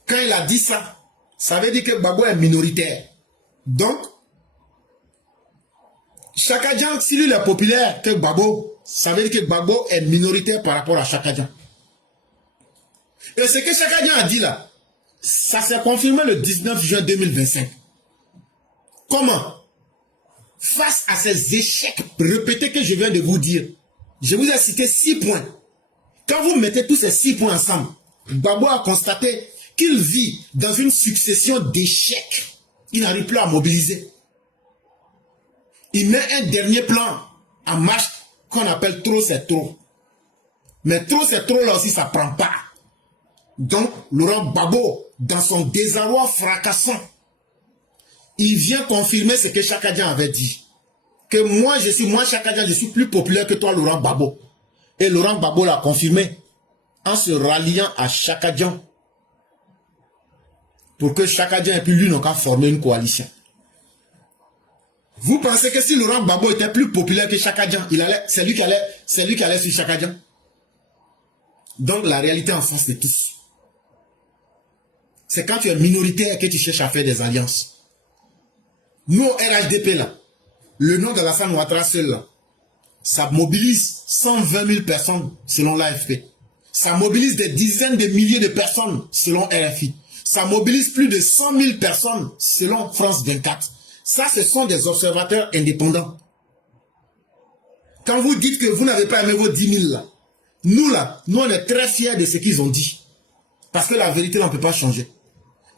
Quand il a dit ça, ça veut dire que Gbagbo est minoritaire. Donc, Chaka Dian, si lui est populaire que Gbagbo, ça veut dire que Gbagbo est minoritaire par rapport à Chaka Dian. Et ce que Chaka Dian a dit là, ça s'est confirmé le 19 juin 2025. Comment? Face à ces échecs répétés que je viens de vous dire, je vous ai cité 6 points. Quand vous mettez tous ces 6 points ensemble, Gbagbo a constaté qu'il vit dans une succession d'échecs. Il n'arrive plus à mobiliser. Il met un dernier plan en marche qu'on appelle trop c'est trop. Mais trop c'est trop là aussi ça ne prend pas. Donc Laurent Gbagbo, dans son désarroi fracassant, il vient confirmer ce que Chaka Dian avait dit. Que moi Chaka Dian, je suis plus populaire que toi Laurent Gbagbo. Et Laurent Gbagbo l'a confirmé en se ralliant à Chaka Dian. Pour que Chaka Dian et puis lui n'ont qu'à former une coalition. Vous pensez que si Laurent Gbagbo était plus populaire que Chaka Dian, c'est lui qui allait sur Chaka Dian? Donc la réalité en face de tous. C'est quand tu es minoritaire que tu cherches à faire des alliances. Nous au RHDP là, le nom d'Alassane Ouattara seul là, ça mobilise 120 000 personnes selon l'AFP. Ça mobilise des dizaines de milliers de personnes selon RFI. Ça mobilise plus de 100 000 personnes selon France 24. Ça, ce sont des observateurs indépendants. Quand vous dites que vous n'avez pas aimé vos 10 000 là, nous on est très fiers de ce qu'ils ont dit. Parce que la vérité, on ne peut pas changer.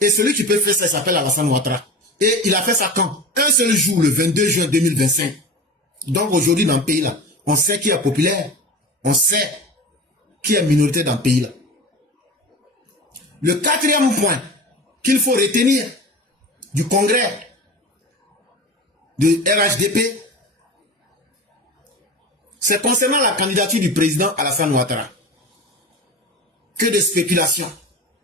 Et celui qui peut faire ça, il s'appelle Alassane Ouattara. Et il a fait ça quand? Un seul jour, le 22 juin 2025. Donc aujourd'hui, dans le pays là, on sait qui est populaire. On sait qui est minoritaire dans le pays là. Le 4e point qu'il faut retenir du congrès de RHDP, c'est concernant la candidature du président Alassane Ouattara. Que de spéculations.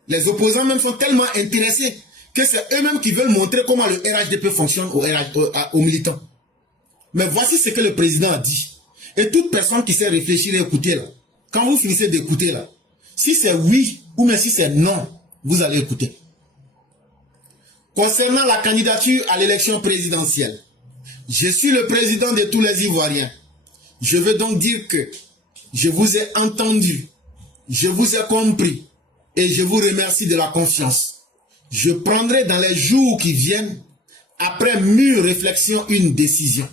Les opposants même sont tellement intéressés que c'est eux-mêmes qui veulent montrer comment le RHDP fonctionne aux militants. Mais voici ce que le président a dit. Et toute personne qui sait réfléchir et écouter là, quand vous finissez d'écouter là, si c'est oui ou même si c'est non, vous allez écouter. Concernant la candidature à l'élection présidentielle, je suis le président de tous les Ivoiriens. Je veux donc dire que je vous ai entendu, je vous ai compris et je vous remercie de la confiance. Je prendrai dans les jours qui viennent, après mûre réflexion, une décision.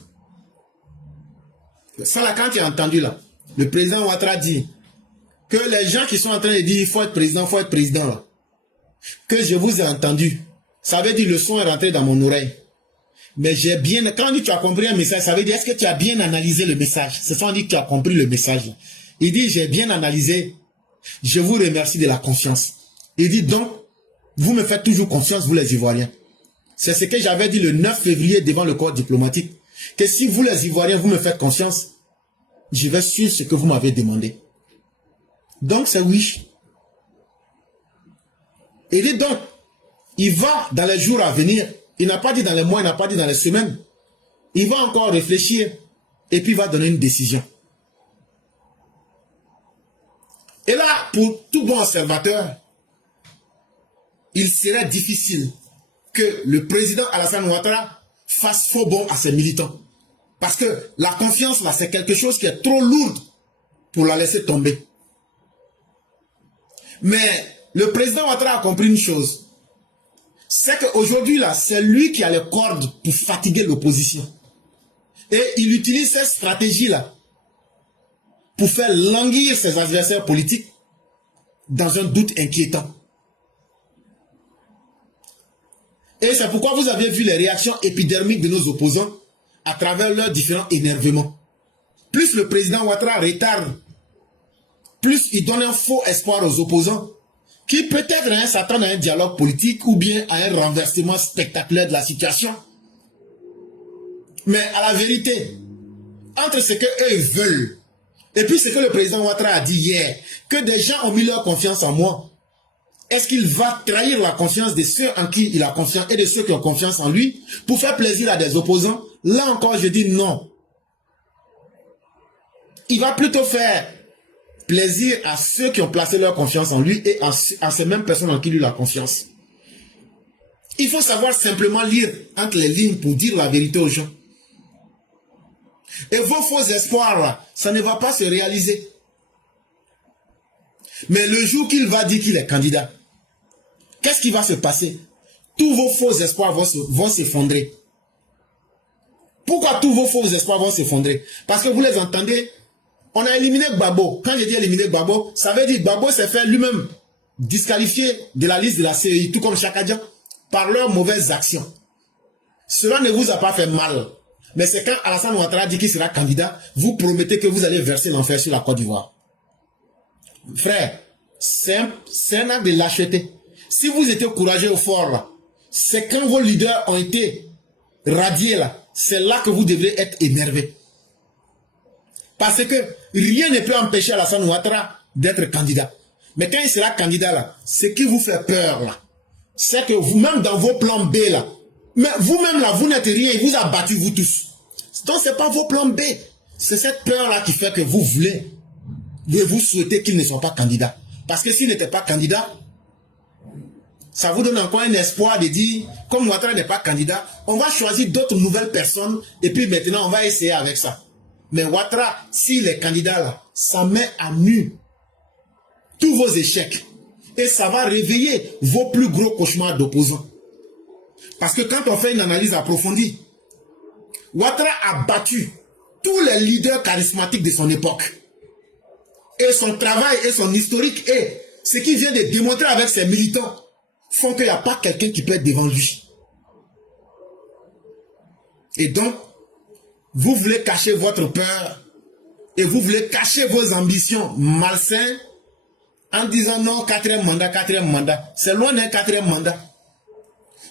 Ça là, quand tu as entendu là, le président Ouattara dit que les gens qui sont en train de dire il faut être président là, que je vous ai entendu, ça veut dire le son est rentré dans mon oreille. Mais j'ai bien, quand tu as compris un message, ça veut dire est-ce que tu as bien analysé le message? C'est ça on dit que tu as compris le message. Il dit j'ai bien analysé, je vous remercie de la confiance. Il dit donc, vous me faites toujours confiance, vous les Ivoiriens. C'est ce que j'avais dit le 9 février devant le corps diplomatique. Que si vous les Ivoiriens, vous me faites confiance, je vais suivre ce que vous m'avez demandé. Donc c'est oui. Il dit donc, il va dans les jours à venir, il n'a pas dit dans les mois, il n'a pas dit dans les semaines. Il va encore réfléchir et puis il va donner une décision. Et là, pour tout bon observateur, il serait difficile que le président Alassane Ouattara fasse faux bond à ses militants. Parce que la confiance, là, c'est quelque chose qui est trop lourde pour la laisser tomber. Mais le président Ouattara a compris une chose. C'est qu'aujourd'hui, là, c'est lui qui a les cordes pour fatiguer l'opposition. Et il utilise cette stratégie-là pour faire languir ses adversaires politiques dans un doute inquiétant. Et c'est pourquoi vous avez vu les réactions épidermiques de nos opposants à travers leurs différents énervements. Plus le président Ouattara retarde, plus il donne un faux espoir aux opposants qui peut-être s'attendent à un dialogue politique ou bien à un renversement spectaculaire de la situation. Mais à la vérité, entre ce qu'eux veulent et puis ce que le président Ouattara a dit hier, que des gens ont mis leur confiance en moi, est-ce qu'il va trahir la confiance de ceux en qui il a confiance et de ceux qui ont confiance en lui pour faire plaisir à des opposants? Là encore, je dis non. Il va plutôt faire plaisir à ceux qui ont placé leur confiance en lui et à ces mêmes personnes en qui lui a confiance. Il faut savoir simplement lire entre les lignes pour dire la vérité aux gens. Et vos faux espoirs, là, ça ne va pas se réaliser. Mais le jour qu'il va dire qu'il est candidat, qu'est-ce qui va se passer? Tous vos faux espoirs vont s'effondrer. Pourquoi tous vos faux espoirs vont s'effondrer? Parce que vous les entendez. On a éliminé Gbagbo. Quand je dis éliminer Gbagbo, ça veut dire que Gbagbo s'est fait lui-même disqualifier de la liste de la CEI, tout comme Chakadjan, par leurs mauvaises actions. Cela ne vous a pas fait mal. Mais c'est quand Alassane Ouattara dit qu'il sera candidat, vous promettez que vous allez verser l'enfer sur la Côte d'Ivoire. Frère, c'est un acte de lâcheté. Si vous étiez courageux au fort là, c'est quand vos leaders ont été radiés là, c'est là que vous devrez être énervé. Parce que rien ne peut empêcher Alassane Ouattara d'être candidat. Mais quand il sera candidat là, ce qui vous fait peur là, c'est que vous-même dans vos plans B là, mais vous-même là, vous n'êtes rien, il vous a battu vous tous. Donc c'est pas vos plans B. C'est cette peur là qui fait que vous voulez, vous souhaitez qu'il ne soit pas candidat. Parce que s'il n'était pas candidat, ça vous donne encore un espoir de dire, comme Ouattara n'est pas candidat, on va choisir d'autres nouvelles personnes et puis maintenant on va essayer avec ça. Mais Ouattara, s'il est candidat là, ça met à nu tous vos échecs. Et ça va réveiller vos plus gros cauchemars d'opposants. Parce que quand on fait une analyse approfondie, Ouattara a battu tous les leaders charismatiques de son époque. Et son travail et son historique et ce qu'il vient de démontrer avec ses militants font qu'il n'y a pas quelqu'un qui peut être devant lui. Et donc, vous voulez cacher votre peur et vous voulez cacher vos ambitions malsaines en disant non, quatrième mandat. C'est loin d'un quatrième mandat.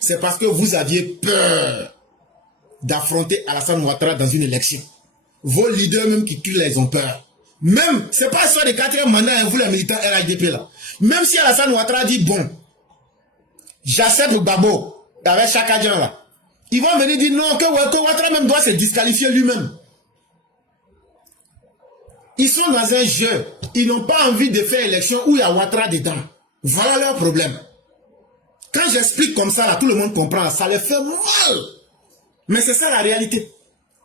C'est parce que vous aviez peur d'affronter Alassane Ouattara dans une élection. Vos leaders même qui crient, ils ont peur. Même, c'est pas ça de quatrième mandat, vous les militants RHDP là. Même si Alassane Ouattara dit bon, j'accepte Gbagbo avec Chakadjan là. Ils vont venir dire non, que Ouattara même doit se disqualifier lui-même. Ils sont dans un jeu. Ils n'ont pas envie de faire élection où il y a Ouattara dedans. Voilà leur problème. Quand j'explique comme ça, là, tout le monde comprend. Ça les fait mal. Mais c'est ça la réalité.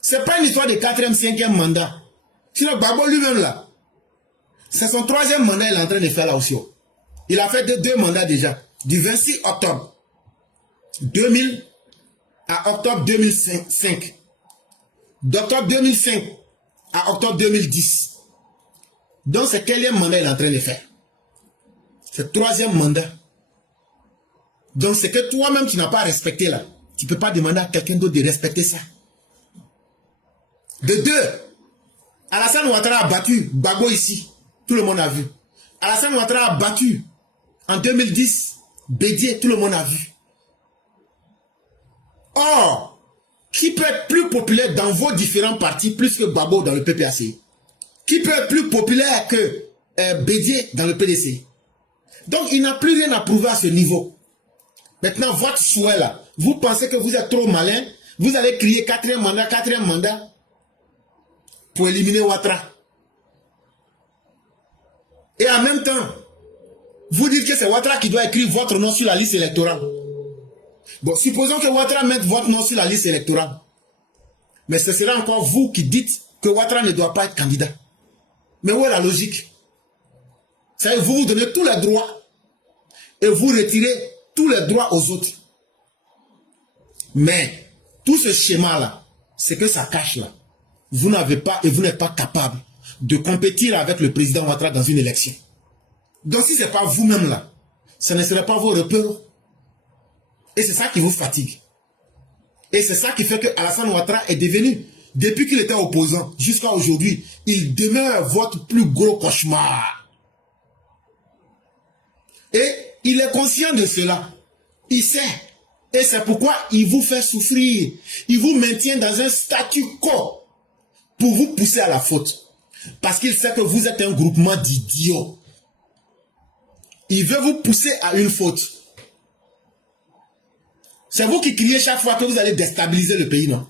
C'est pas une histoire de 4e, 5e mandat. Sinon, Gbagbo lui-même là, c'est son 3e mandat qu'il est en train de faire là aussi. Il a fait deux mandats déjà. Du 26 octobre 2000 à octobre 2005. D'octobre 2005 à octobre 2010. Donc c'est quel mandat il est en train de faire? C'est 3e mandat. Donc c'est que toi-même tu n'as pas respecté là. Tu ne peux pas demander à quelqu'un d'autre de respecter ça. De deux, Alassane Ouattara a battu Gbagbo ici. Tout le monde a vu. Alassane Ouattara a battu en 2010 Bédié. Tout le monde a vu. Or, qui peut être plus populaire dans vos différents partis plus que Gbagbo dans le PPAC? Qui peut être plus populaire que Bédié dans le PDC? Donc, il n'a plus rien à prouver à ce niveau. Maintenant, votre souhait là, vous pensez que vous êtes trop malin, vous allez crier 4e mandat, pour éliminer Ouattara. Et en même temps, vous dites que c'est Ouattara qui doit écrire votre nom sur la liste électorale. Bon, supposons que Ouattara mette votre nom sur la liste électorale. Mais ce sera encore vous qui dites que Ouattara ne doit pas être candidat. Mais où est la logique? C'est-à-dire vous vous donnez tous les droits et vous retirez tous les droits aux autres. Mais tout ce schéma-là, c'est que ça cache là. Vous n'avez pas et vous n'êtes pas capable de compétir avec le président Ouattara dans une élection. Donc si ce n'est pas vous-même là, ce ne serait pas vos repères. Et c'est ça qui vous fatigue. Et c'est ça qui fait que Alassane Ouattara est devenu, depuis qu'il était opposant jusqu'à aujourd'hui, il demeure votre plus gros cauchemar. Et il est conscient de cela. Il sait. Et c'est pourquoi il vous fait souffrir. Il vous maintient dans un statu quo pour vous pousser à la faute. Parce qu'il sait que vous êtes un groupement d'idiots. Il veut vous pousser à une faute. C'est vous qui criez chaque fois que vous allez déstabiliser le pays, non?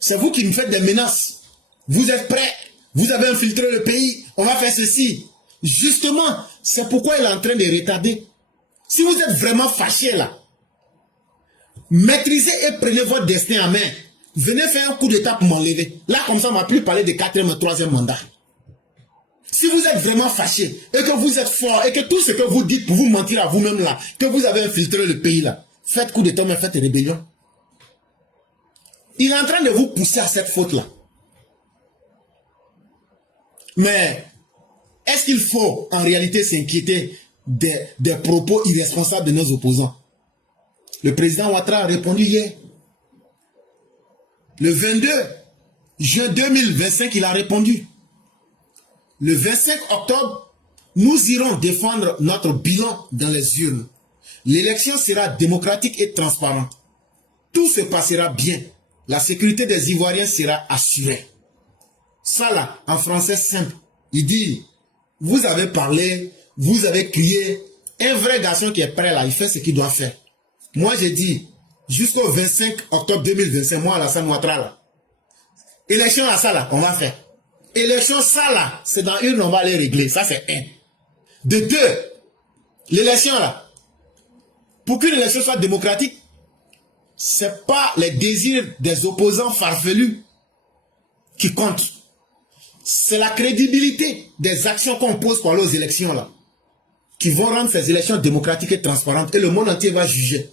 C'est vous qui nous faites des menaces. Vous êtes prêts? Vous avez infiltré le pays? On va faire ceci. Justement, c'est pourquoi il est en train de retarder. Si vous êtes vraiment fâché là, maîtrisez et prenez votre destin en main. Venez faire un coup d'état pour m'enlever. Là, comme ça, on ne va plus parler de 4e et 3e mandat. Si vous êtes vraiment fâché et que vous êtes fort et que tout ce que vous dites pour vous mentir à vous-même là, que vous avez infiltré le pays là, faites coup d'état mais faites rébellion. Il est en train de vous pousser à cette faute là. Mais est-ce qu'il faut en réalité s'inquiéter des propos irresponsables de nos opposants? Le président Ouattara a répondu hier. Le 22 juin 2025, il a répondu. Le 25 octobre, nous irons défendre notre bilan dans les urnes. L'élection sera démocratique et transparente. Tout se passera bien. La sécurité des Ivoiriens sera assurée. Ça là, en français simple, il dit, vous avez parlé, vous avez crié, un vrai garçon qui est prêt là, il fait ce qu'il doit faire. Moi j'ai dit, jusqu'au 25 octobre 2025, moi Alassane Ouattara là, élection à ça là, on va faire. Élection ça là, c'est dans une, on va aller régler, ça c'est un. De deux, l'élection là, pour qu'une élection soit démocratique, c'est pas les désirs des opposants farfelus qui comptent. C'est la crédibilité des actions qu'on pose pour aller aux élections là, qui vont rendre ces élections démocratiques et transparentes, et le monde entier va juger.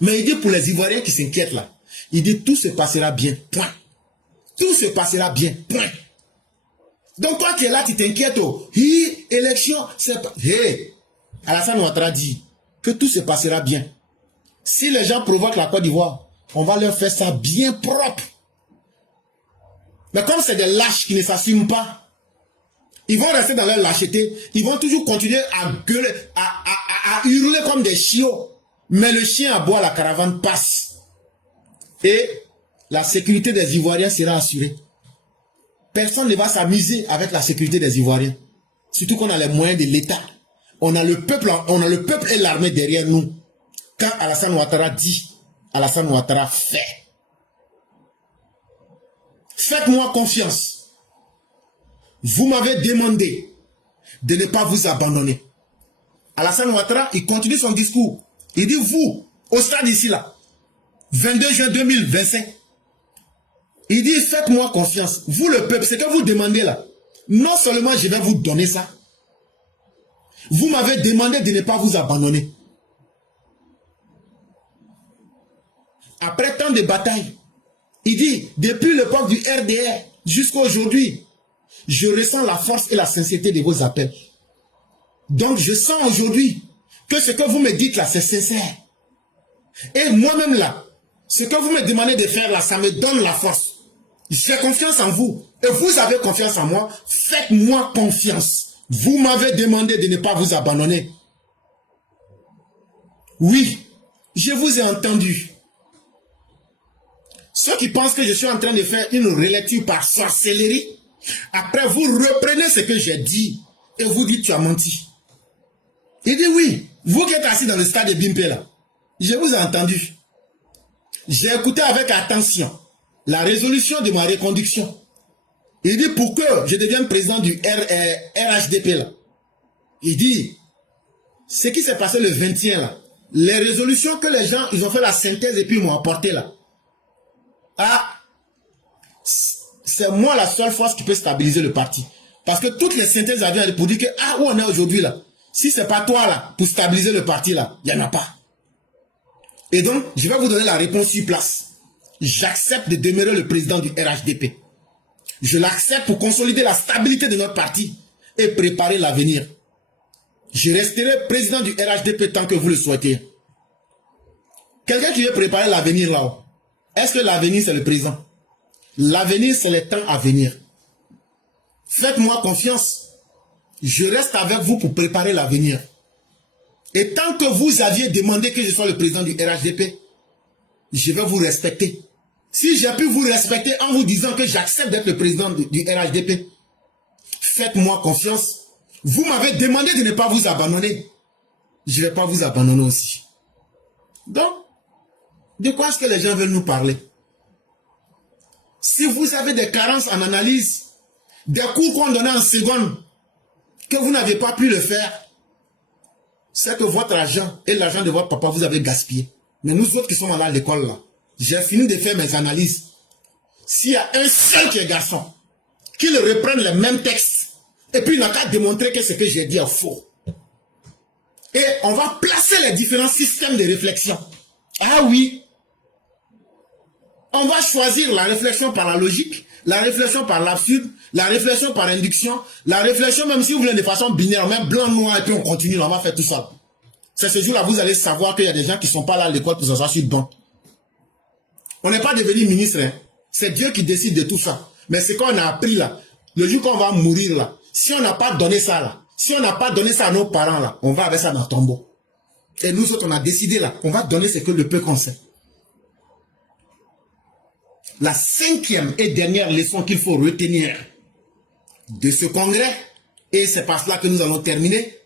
Mais il dit pour les Ivoiriens qui s'inquiètent là, il dit tout se passera bien, point. Tout se passera bien, point. Donc toi qui es là, tu t'inquiètes, oh, élection, c'est pas... Hey, Alassane Ouattara dit que tout se passera bien. Si les gens provoquent la Côte d'Ivoire, on va leur faire ça bien propre. Mais comme c'est des lâches qui ne s'assument pas, ils vont rester dans leur lâcheté, ils vont toujours continuer à gueuler, à hurler comme des chiots. Mais le chien aboie, la caravane passe. Et la sécurité des Ivoiriens sera assurée. Personne ne va s'amuser avec la sécurité des Ivoiriens. Surtout qu'on a les moyens de l'État. On a le peuple et l'armée derrière nous. Quand Alassane Ouattara dit, Alassane Ouattara fait. Faites-moi confiance. Vous m'avez demandé de ne pas vous abandonner. Alassane Ouattara, il continue son discours. Il dit, vous, au stade ici là, 22 juin 2025, il dit, faites-moi confiance. Vous le peuple, ce que vous demandez là, non seulement je vais vous donner ça, vous m'avez demandé de ne pas vous abandonner. Après tant de batailles, il dit, depuis l'époque du RDR jusqu'à aujourd'hui, je ressens la force et la sincérité de vos appels. Donc je sens aujourd'hui que ce que vous me dites là, c'est sincère. Et moi-même là, ce que vous me demandez de faire là, ça me donne la force. J'ai confiance en vous. Et vous avez confiance en moi. Faites-moi confiance. Vous m'avez demandé de ne pas vous abandonner. Oui, je vous ai entendu. Ceux qui pensent que je suis en train de faire une relecture par sorcellerie, après vous reprenez ce que j'ai dit et vous dites tu as menti. Il dit oui, vous qui êtes assis dans le stade de Bimpé là, je vous ai entendu. J'ai écouté avec attention la résolution de ma reconduction. Il dit pour que je devienne président du RHDP là. Il dit ce qui s'est passé le 21 là, les résolutions que les gens ils ont fait la synthèse et puis m'ont apporté là. Ah, c'est moi la seule force qui peut stabiliser le parti. Parce que toutes les synthèses avaient pour dire que ah où on est aujourd'hui là. Si c'est pas toi là pour stabiliser le parti là, il n'y en a pas. Et donc je vais vous donner la réponse sur place. J'accepte de demeurer le président du RHDP. Je l'accepte pour consolider la stabilité de notre parti. et préparer l'avenir. Je resterai président du RHDP tant que vous le souhaitez. Quelqu'un qui veut préparer l'avenir là-haut, est-ce que l'avenir c'est le présent? L'avenir c'est les temps à venir. Faites-moi confiance. Je reste avec vous pour préparer l'avenir. Et tant que vous aviez demandé que je sois le président du RHDP, je vais vous respecter. Si j'ai pu vous respecter en vous disant que j'accepte d'être le président du RHDP, faites-moi confiance. Vous m'avez demandé de ne pas vous abandonner. Je ne vais pas vous abandonner aussi. Donc, de quoi est-ce que les gens veulent nous parler? Si vous avez des carences en analyse, des cours qu'on donnait en seconde, que vous n'avez pas pu le faire, c'est que votre argent et l'argent de votre papa, vous avez gaspillé. Mais nous autres qui sommes allés à l'école là, j'ai fini de faire mes analyses. S'il y a un seul qui est garçon, qu'il reprenne les mêmes textes, et puis il n'a qu'à démontrer que ce que j'ai dit est faux. Et on va placer les différents systèmes de réflexion. Ah oui, on va choisir la réflexion par la logique, la réflexion par l'absurde, la réflexion par induction, la réflexion même si vous voulez de façon binaire, même blanc, noir, et puis on continue, on va faire tout ça. C'est ce jour-là, vous allez savoir qu'il y a des gens qui ne sont pas là à l'école pour s'asseoir sur le banc. On n'est pas devenu ministre, hein. C'est Dieu qui décide de tout ça. Mais ce qu'on a appris là, le jour qu'on va mourir là, si on n'a pas donné ça là, si on n'a pas donné ça à nos parents là, on va avec ça dans le tombeau. Et nous autres, on a décidé là, on va donner ce que le peu qu'on sait. La cinquième et dernière leçon qu'il faut retenir de ce congrès, et c'est par cela que nous allons terminer,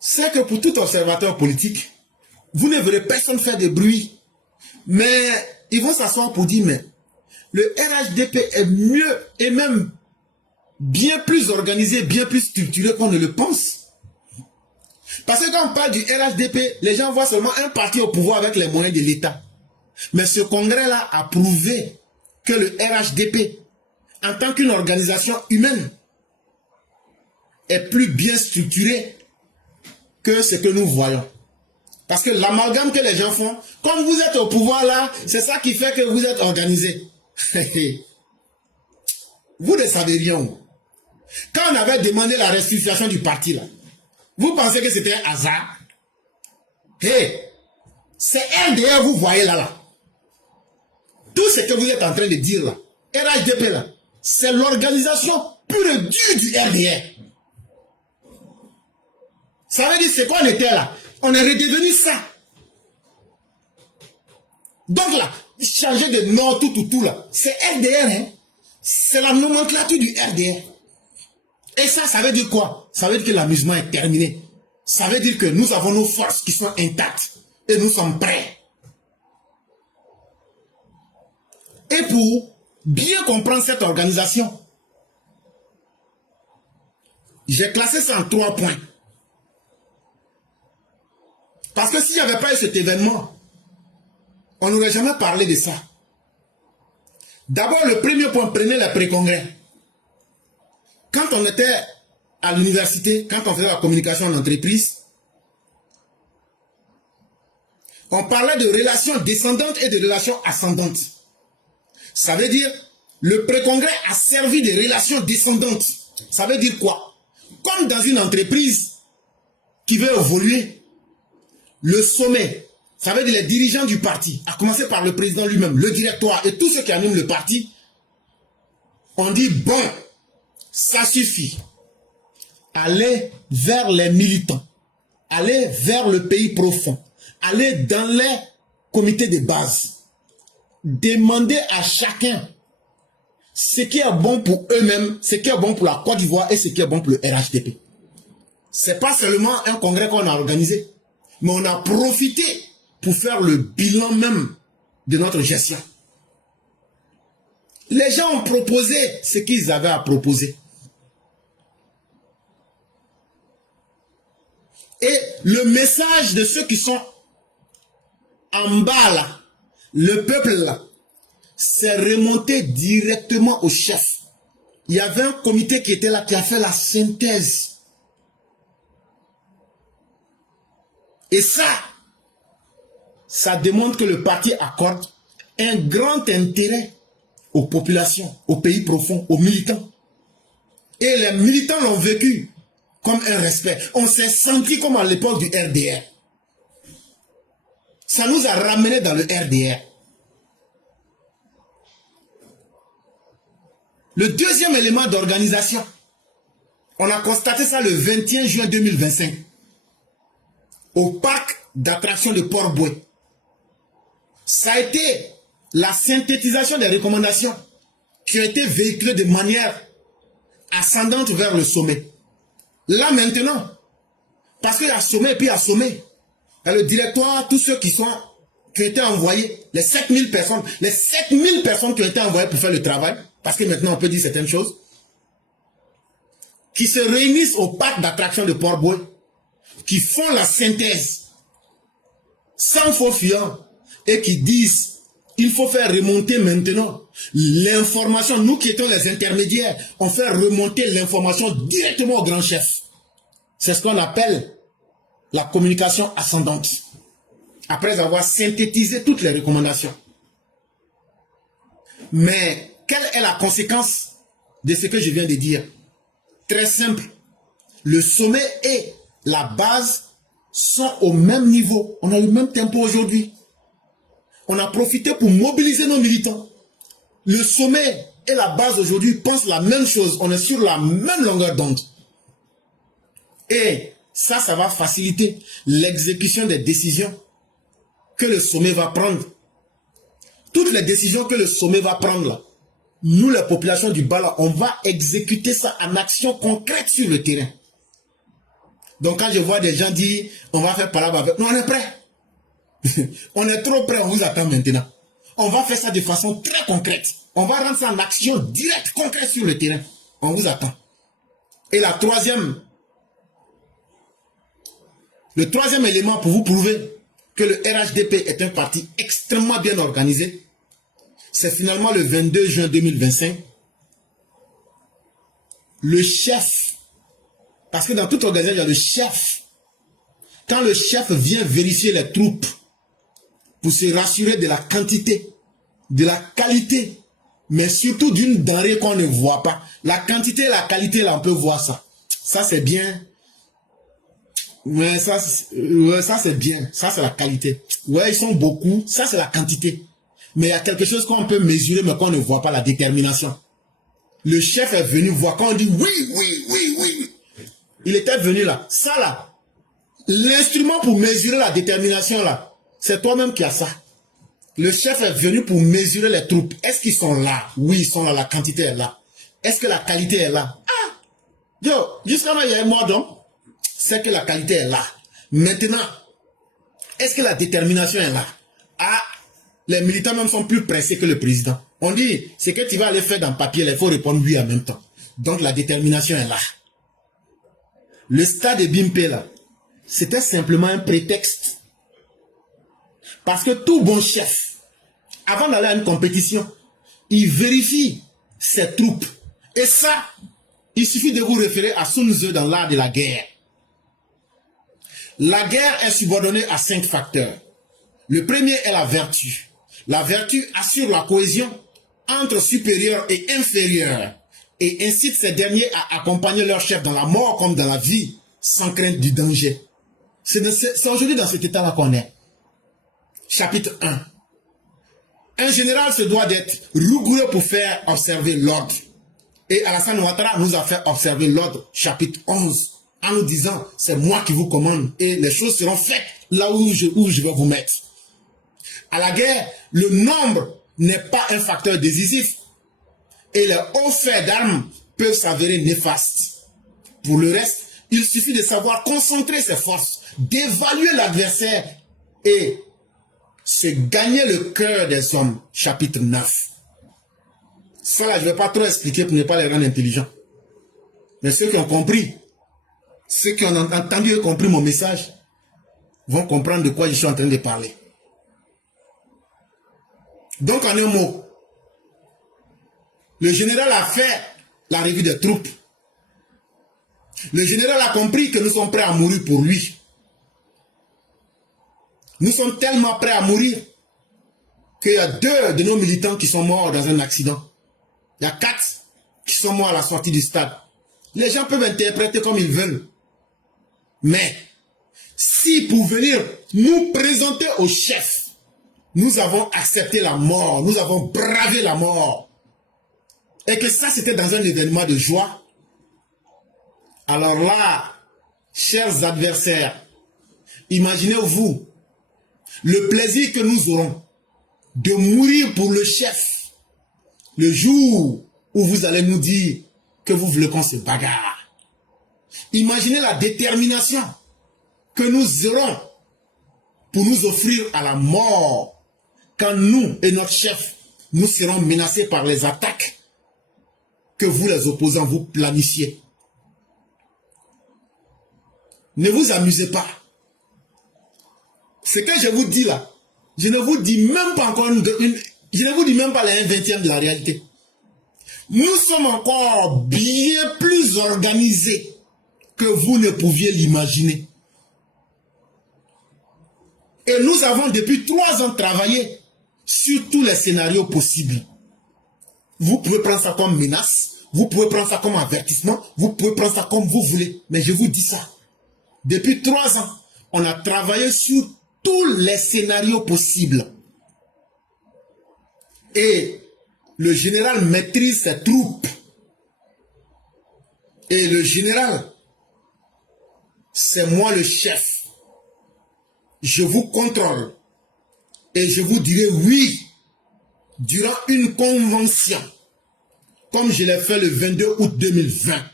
c'est que pour tout observateur politique, vous ne verrez personne faire de bruit, mais ils vont s'asseoir pour dire, mais le RHDP est mieux et même bien plus organisé, bien plus structuré qu'on ne le pense. Parce que quand on parle du RHDP, les gens voient seulement un parti au pouvoir avec les moyens de l'État. Mais ce congrès-là a prouvé que le RHDP, en tant qu'une organisation humaine, est plus bien structuré que ce que nous voyons. Parce que l'amalgame que les gens font, comme vous êtes au pouvoir là, c'est ça qui fait que vous êtes organisé. Vous ne savez rien. Quand on avait demandé la restitution du parti là, vous pensez que c'était un hasard? Hey, c'est RDR vous voyez là. Tout ce que vous êtes en train de dire là, RHDP là, c'est l'organisation pure et dure du RDR. Ça veut dire c'est quoi on était là? On est redevenu ça. Donc là, changer de nom tout là, c'est RDR, hein? C'est la nomenclature du RDR. Et ça veut dire quoi? Ça veut dire que l'amusement est terminé. Ça veut dire que nous avons nos forces qui sont intactes et nous sommes prêts. Et pour bien comprendre cette organisation, j'ai classé ça en 3 points. Parce que s'il n'y avait pas eu cet événement, on n'aurait jamais parlé de ça. D'abord, le premier point, prenez le pré-congrès. Quand on était à l'université, quand on faisait la communication en entreprise, on parlait de relations descendantes et de relations ascendantes. Ça veut dire, le pré-congrès a servi de relations descendantes. Ça veut dire quoi? Comme dans une entreprise qui veut évoluer, le sommet, ça veut dire les dirigeants du parti, à commencer par le président lui-même, le directoire et tous ceux qui animent le parti, on dit, bon, ça suffit. Allez vers les militants, allez vers le pays profond, allez dans les comités de base. Demandez à chacun ce qui est bon pour eux-mêmes, ce qui est bon pour la Côte d'Ivoire et ce qui est bon pour le RHDP. Ce n'est pas seulement un congrès qu'on a organisé, mais on a profité pour faire le bilan même de notre gestion. Les gens ont proposé ce qu'ils avaient à proposer. Et le message de ceux qui sont en bas là, le peuple là, c'est remonté directement au chef. Il y avait un comité qui était là, qui a fait la synthèse. Et ça démontre que le parti accorde un grand intérêt aux populations, aux pays profonds, aux militants. Et les militants l'ont vécu comme un respect. On s'est senti comme à l'époque du RDR. Ça nous a ramené dans le RDR. Le deuxième élément d'organisation, on a constaté ça le 21 juin 2025 au parc d'attraction de Port-Boué. Ça a été la synthétisation des recommandations qui ont été véhiculées de manière ascendante vers le sommet. Là maintenant, parce qu'il y a sommet et puis il y a sommet, il y a le directoire, tous ceux qui ont été envoyés, les 7000 personnes, qui ont été envoyées pour faire le travail, parce que maintenant on peut dire certaines choses, qui se réunissent au parc d'attraction de Port-Boué, qui font la synthèse, sans faux fuyant, et qui disent, il faut faire remonter maintenant l'information. Nous qui étions les intermédiaires, on fait remonter l'information directement au grand chef. C'est ce qu'on appelle la communication ascendante. Après avoir synthétisé toutes les recommandations. Mais quelle est la conséquence de ce que je viens de dire? Très simple. Le sommet et la base sont au même niveau. On a le même tempo aujourd'hui. On a profité pour mobiliser nos militants. Le sommet et la base aujourd'hui pensent la même chose. On est sur la même longueur d'onde. Et ça va faciliter l'exécution des décisions que le sommet va prendre. Toutes les décisions que le sommet va prendre, là, nous, les populations du bas, là, on va exécuter ça en action concrète sur le terrain. Donc quand je vois des gens dire, on va faire palabre avec... Non, on est prêt. On est trop prêt, on vous attend maintenant. On va faire ça de façon très concrète. On va rendre ça en action directe, concrète sur le terrain. On vous attend. Et le troisième élément pour vous prouver que le RHDP est un parti extrêmement bien organisé, c'est finalement le 22 juin 2025. Le chef, parce que dans toute organisation, il y a le chef. Quand le chef vient vérifier les troupes, pour se rassurer de la quantité, de la qualité, mais surtout d'une denrée qu'on ne voit pas. La quantité et la qualité, là, on peut voir ça. Ça, c'est bien. Ouais, ça c'est bien. Ça, c'est la qualité. Ouais, ils sont beaucoup. Ça, c'est la quantité. Mais il y a quelque chose qu'on peut mesurer, mais qu'on ne voit pas, la détermination. Le chef est venu voir. Quand on dit oui. Il était venu là. Ça, là. L'instrument pour mesurer la détermination, là. C'est toi-même qui as ça. Le chef est venu pour mesurer les troupes. Est-ce qu'ils sont là? Oui, ils sont là. La quantité est là. Est-ce que la qualité est là? Ah! Yo, jusqu'à maintenant, il y a un mois donc. C'est que la qualité est là. Maintenant, est-ce que la détermination est là? Ah! Les militants même sont plus pressés que le président. On dit, c'est que tu vas aller faire dans le papier, il faut répondre oui en même temps. Donc la détermination est là. Le stade de Bimpe là, c'était simplement un prétexte. Parce que tout bon chef, avant d'aller à une compétition, il vérifie ses troupes. Et ça, il suffit de vous référer à Sun Tzu dans l'art de la guerre. La guerre est subordonnée à 5 facteurs. Le premier est la vertu. La vertu assure la cohésion entre supérieurs et inférieurs et incite ces derniers à accompagner leur chef dans la mort comme dans la vie, sans crainte du danger. C'est aujourd'hui dans cet état-là qu'on est. Chapitre 1. Un général se doit d'être rigoureux pour faire observer l'ordre. Et Alassane Ouattara nous a fait observer l'ordre, chapitre 11, en nous disant, c'est moi qui vous commande et les choses seront faites là où je vais vous mettre. À la guerre, le nombre n'est pas un facteur décisif et les hauts faits d'armes peuvent s'avérer néfastes. Pour le reste, il suffit de savoir concentrer ses forces, d'évaluer l'adversaire et se gagner le cœur des hommes. Chapitre 9. Ça là, je ne vais pas trop expliquer pour ne pas les rendre intelligents. Mais ceux qui ont compris, ceux qui ont entendu et compris mon message, vont comprendre de quoi je suis en train de parler. Donc en un mot, le général a fait la revue des troupes. Le général a compris que nous sommes prêts à mourir pour lui. Nous sommes tellement prêts à mourir qu'il y a 2 de nos militants qui sont morts dans un accident. Il y a 4 qui sont morts à la sortie du stade. Les gens peuvent interpréter comme ils veulent. Mais, si pour venir nous présenter au chef, nous avons accepté la mort, nous avons bravé la mort, et que ça c'était dans un événement de joie, alors là, chers adversaires, imaginez-vous le plaisir que nous aurons de mourir pour le chef le jour où vous allez nous dire que vous voulez qu'on se bagarre. Imaginez la détermination que nous aurons pour nous offrir à la mort quand nous et notre chef, nous serons menacés par les attaques que vous les opposants vous planifiez. Ne vous amusez pas. Ce que je vous dis là, je ne vous dis même pas encore je ne vous dis même pas les 1/20 de la réalité. Nous sommes encore bien plus organisés que vous ne pouviez l'imaginer. Et nous avons depuis 3 ans travaillé sur tous les scénarios possibles. Vous pouvez prendre ça comme menace, vous pouvez prendre ça comme avertissement, vous pouvez prendre ça comme vous voulez. Mais je vous dis ça. Depuis 3 ans, on a travaillé sur tous les scénarios possibles. Et le général maîtrise ses troupes. Et le général, c'est moi le chef. Je vous contrôle. Et je vous dirai oui durant une convention, comme je l'ai fait le 22 août 2020.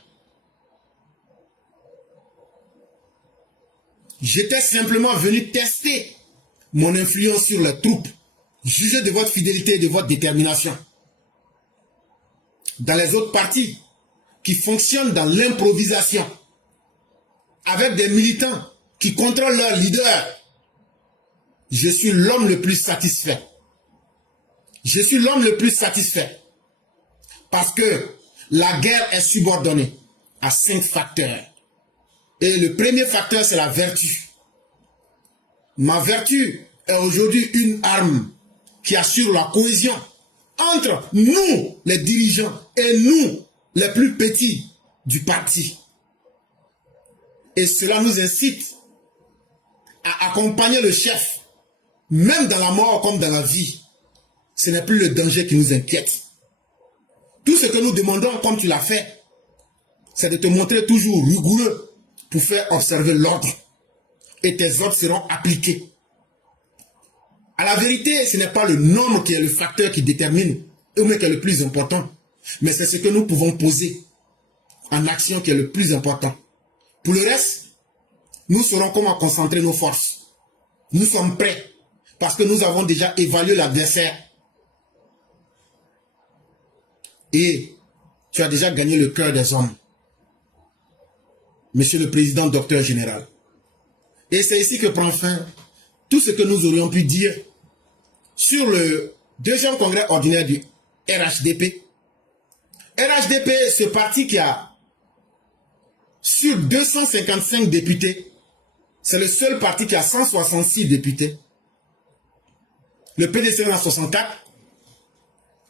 J'étais simplement venu tester mon influence sur les troupes, juger de votre fidélité et de votre détermination. Dans les autres partis qui fonctionnent dans l'improvisation, avec des militants qui contrôlent leur leader, je suis l'homme le plus satisfait. Je suis l'homme le plus satisfait. Parce que la guerre est subordonnée à 5 facteurs. Et le premier facteur, c'est la vertu. Ma vertu est aujourd'hui une arme qui assure la cohésion entre nous, les dirigeants, et nous, les plus petits du parti. Et cela nous incite à accompagner le chef, même dans la mort comme dans la vie. Ce n'est plus le danger qui nous inquiète. Tout ce que nous demandons, comme tu l'as fait, c'est de te montrer toujours rigoureux pour faire observer l'ordre. Et tes ordres seront appliqués. À la vérité, ce n'est pas le nombre qui est le facteur qui détermine, ou même qui est le plus important. Mais c'est ce que nous pouvons poser en action qui est le plus important. Pour le reste, nous saurons comment concentrer nos forces. Nous sommes prêts parce que nous avons déjà évalué l'adversaire. Et tu as déjà gagné le cœur des hommes. Monsieur le Président, Docteur Général. Et c'est ici que prend fin tout ce que nous aurions pu dire sur le 2e congrès ordinaire du RHDP. RHDP, ce parti qui a, sur 255 députés, c'est le seul parti qui a 166 députés. Le PDC en a 64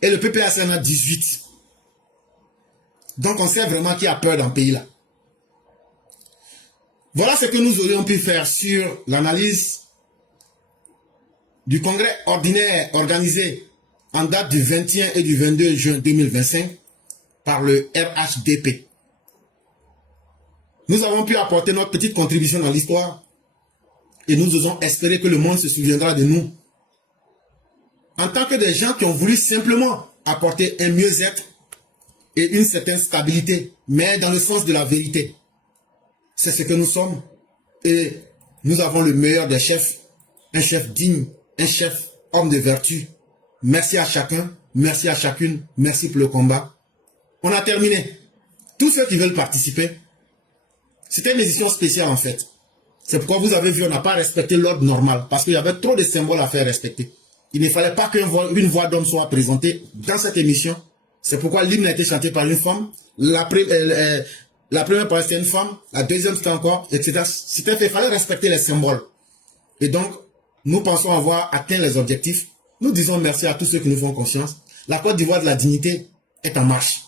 et le PPAC en a 18. Donc on sait vraiment qui a peur dans le pays là. Voilà ce que nous aurions pu faire sur l'analyse du congrès ordinaire organisé en date du 21 et du 22 juin 2025 par le RHDP. Nous avons pu apporter notre petite contribution dans l'histoire et nous osons espérer que le monde se souviendra de nous en tant que des gens qui ont voulu simplement apporter un mieux-être et une certaine stabilité, mais dans le sens de la vérité. C'est ce que nous sommes et nous avons le meilleur des chefs, un chef digne, un chef homme de vertu. Merci à chacun, merci à chacune, merci pour le combat. On a terminé. Tous ceux qui veulent participer, c'était une édition spéciale en fait. C'est pourquoi vous avez vu, on n'a pas respecté l'ordre normal parce qu'il y avait trop de symboles à faire respecter. Il ne fallait pas qu'une voix d'homme soit présentée dans cette émission. C'est pourquoi l'hymne a été chanté par une femme. La première partie c'était une femme, la deuxième c'était encore, etc. C'était fait, il fallait respecter les symboles. Et donc, nous pensons avoir atteint les objectifs. Nous disons merci à tous ceux qui nous font confiance. La Côte d'Ivoire de la dignité est en marche.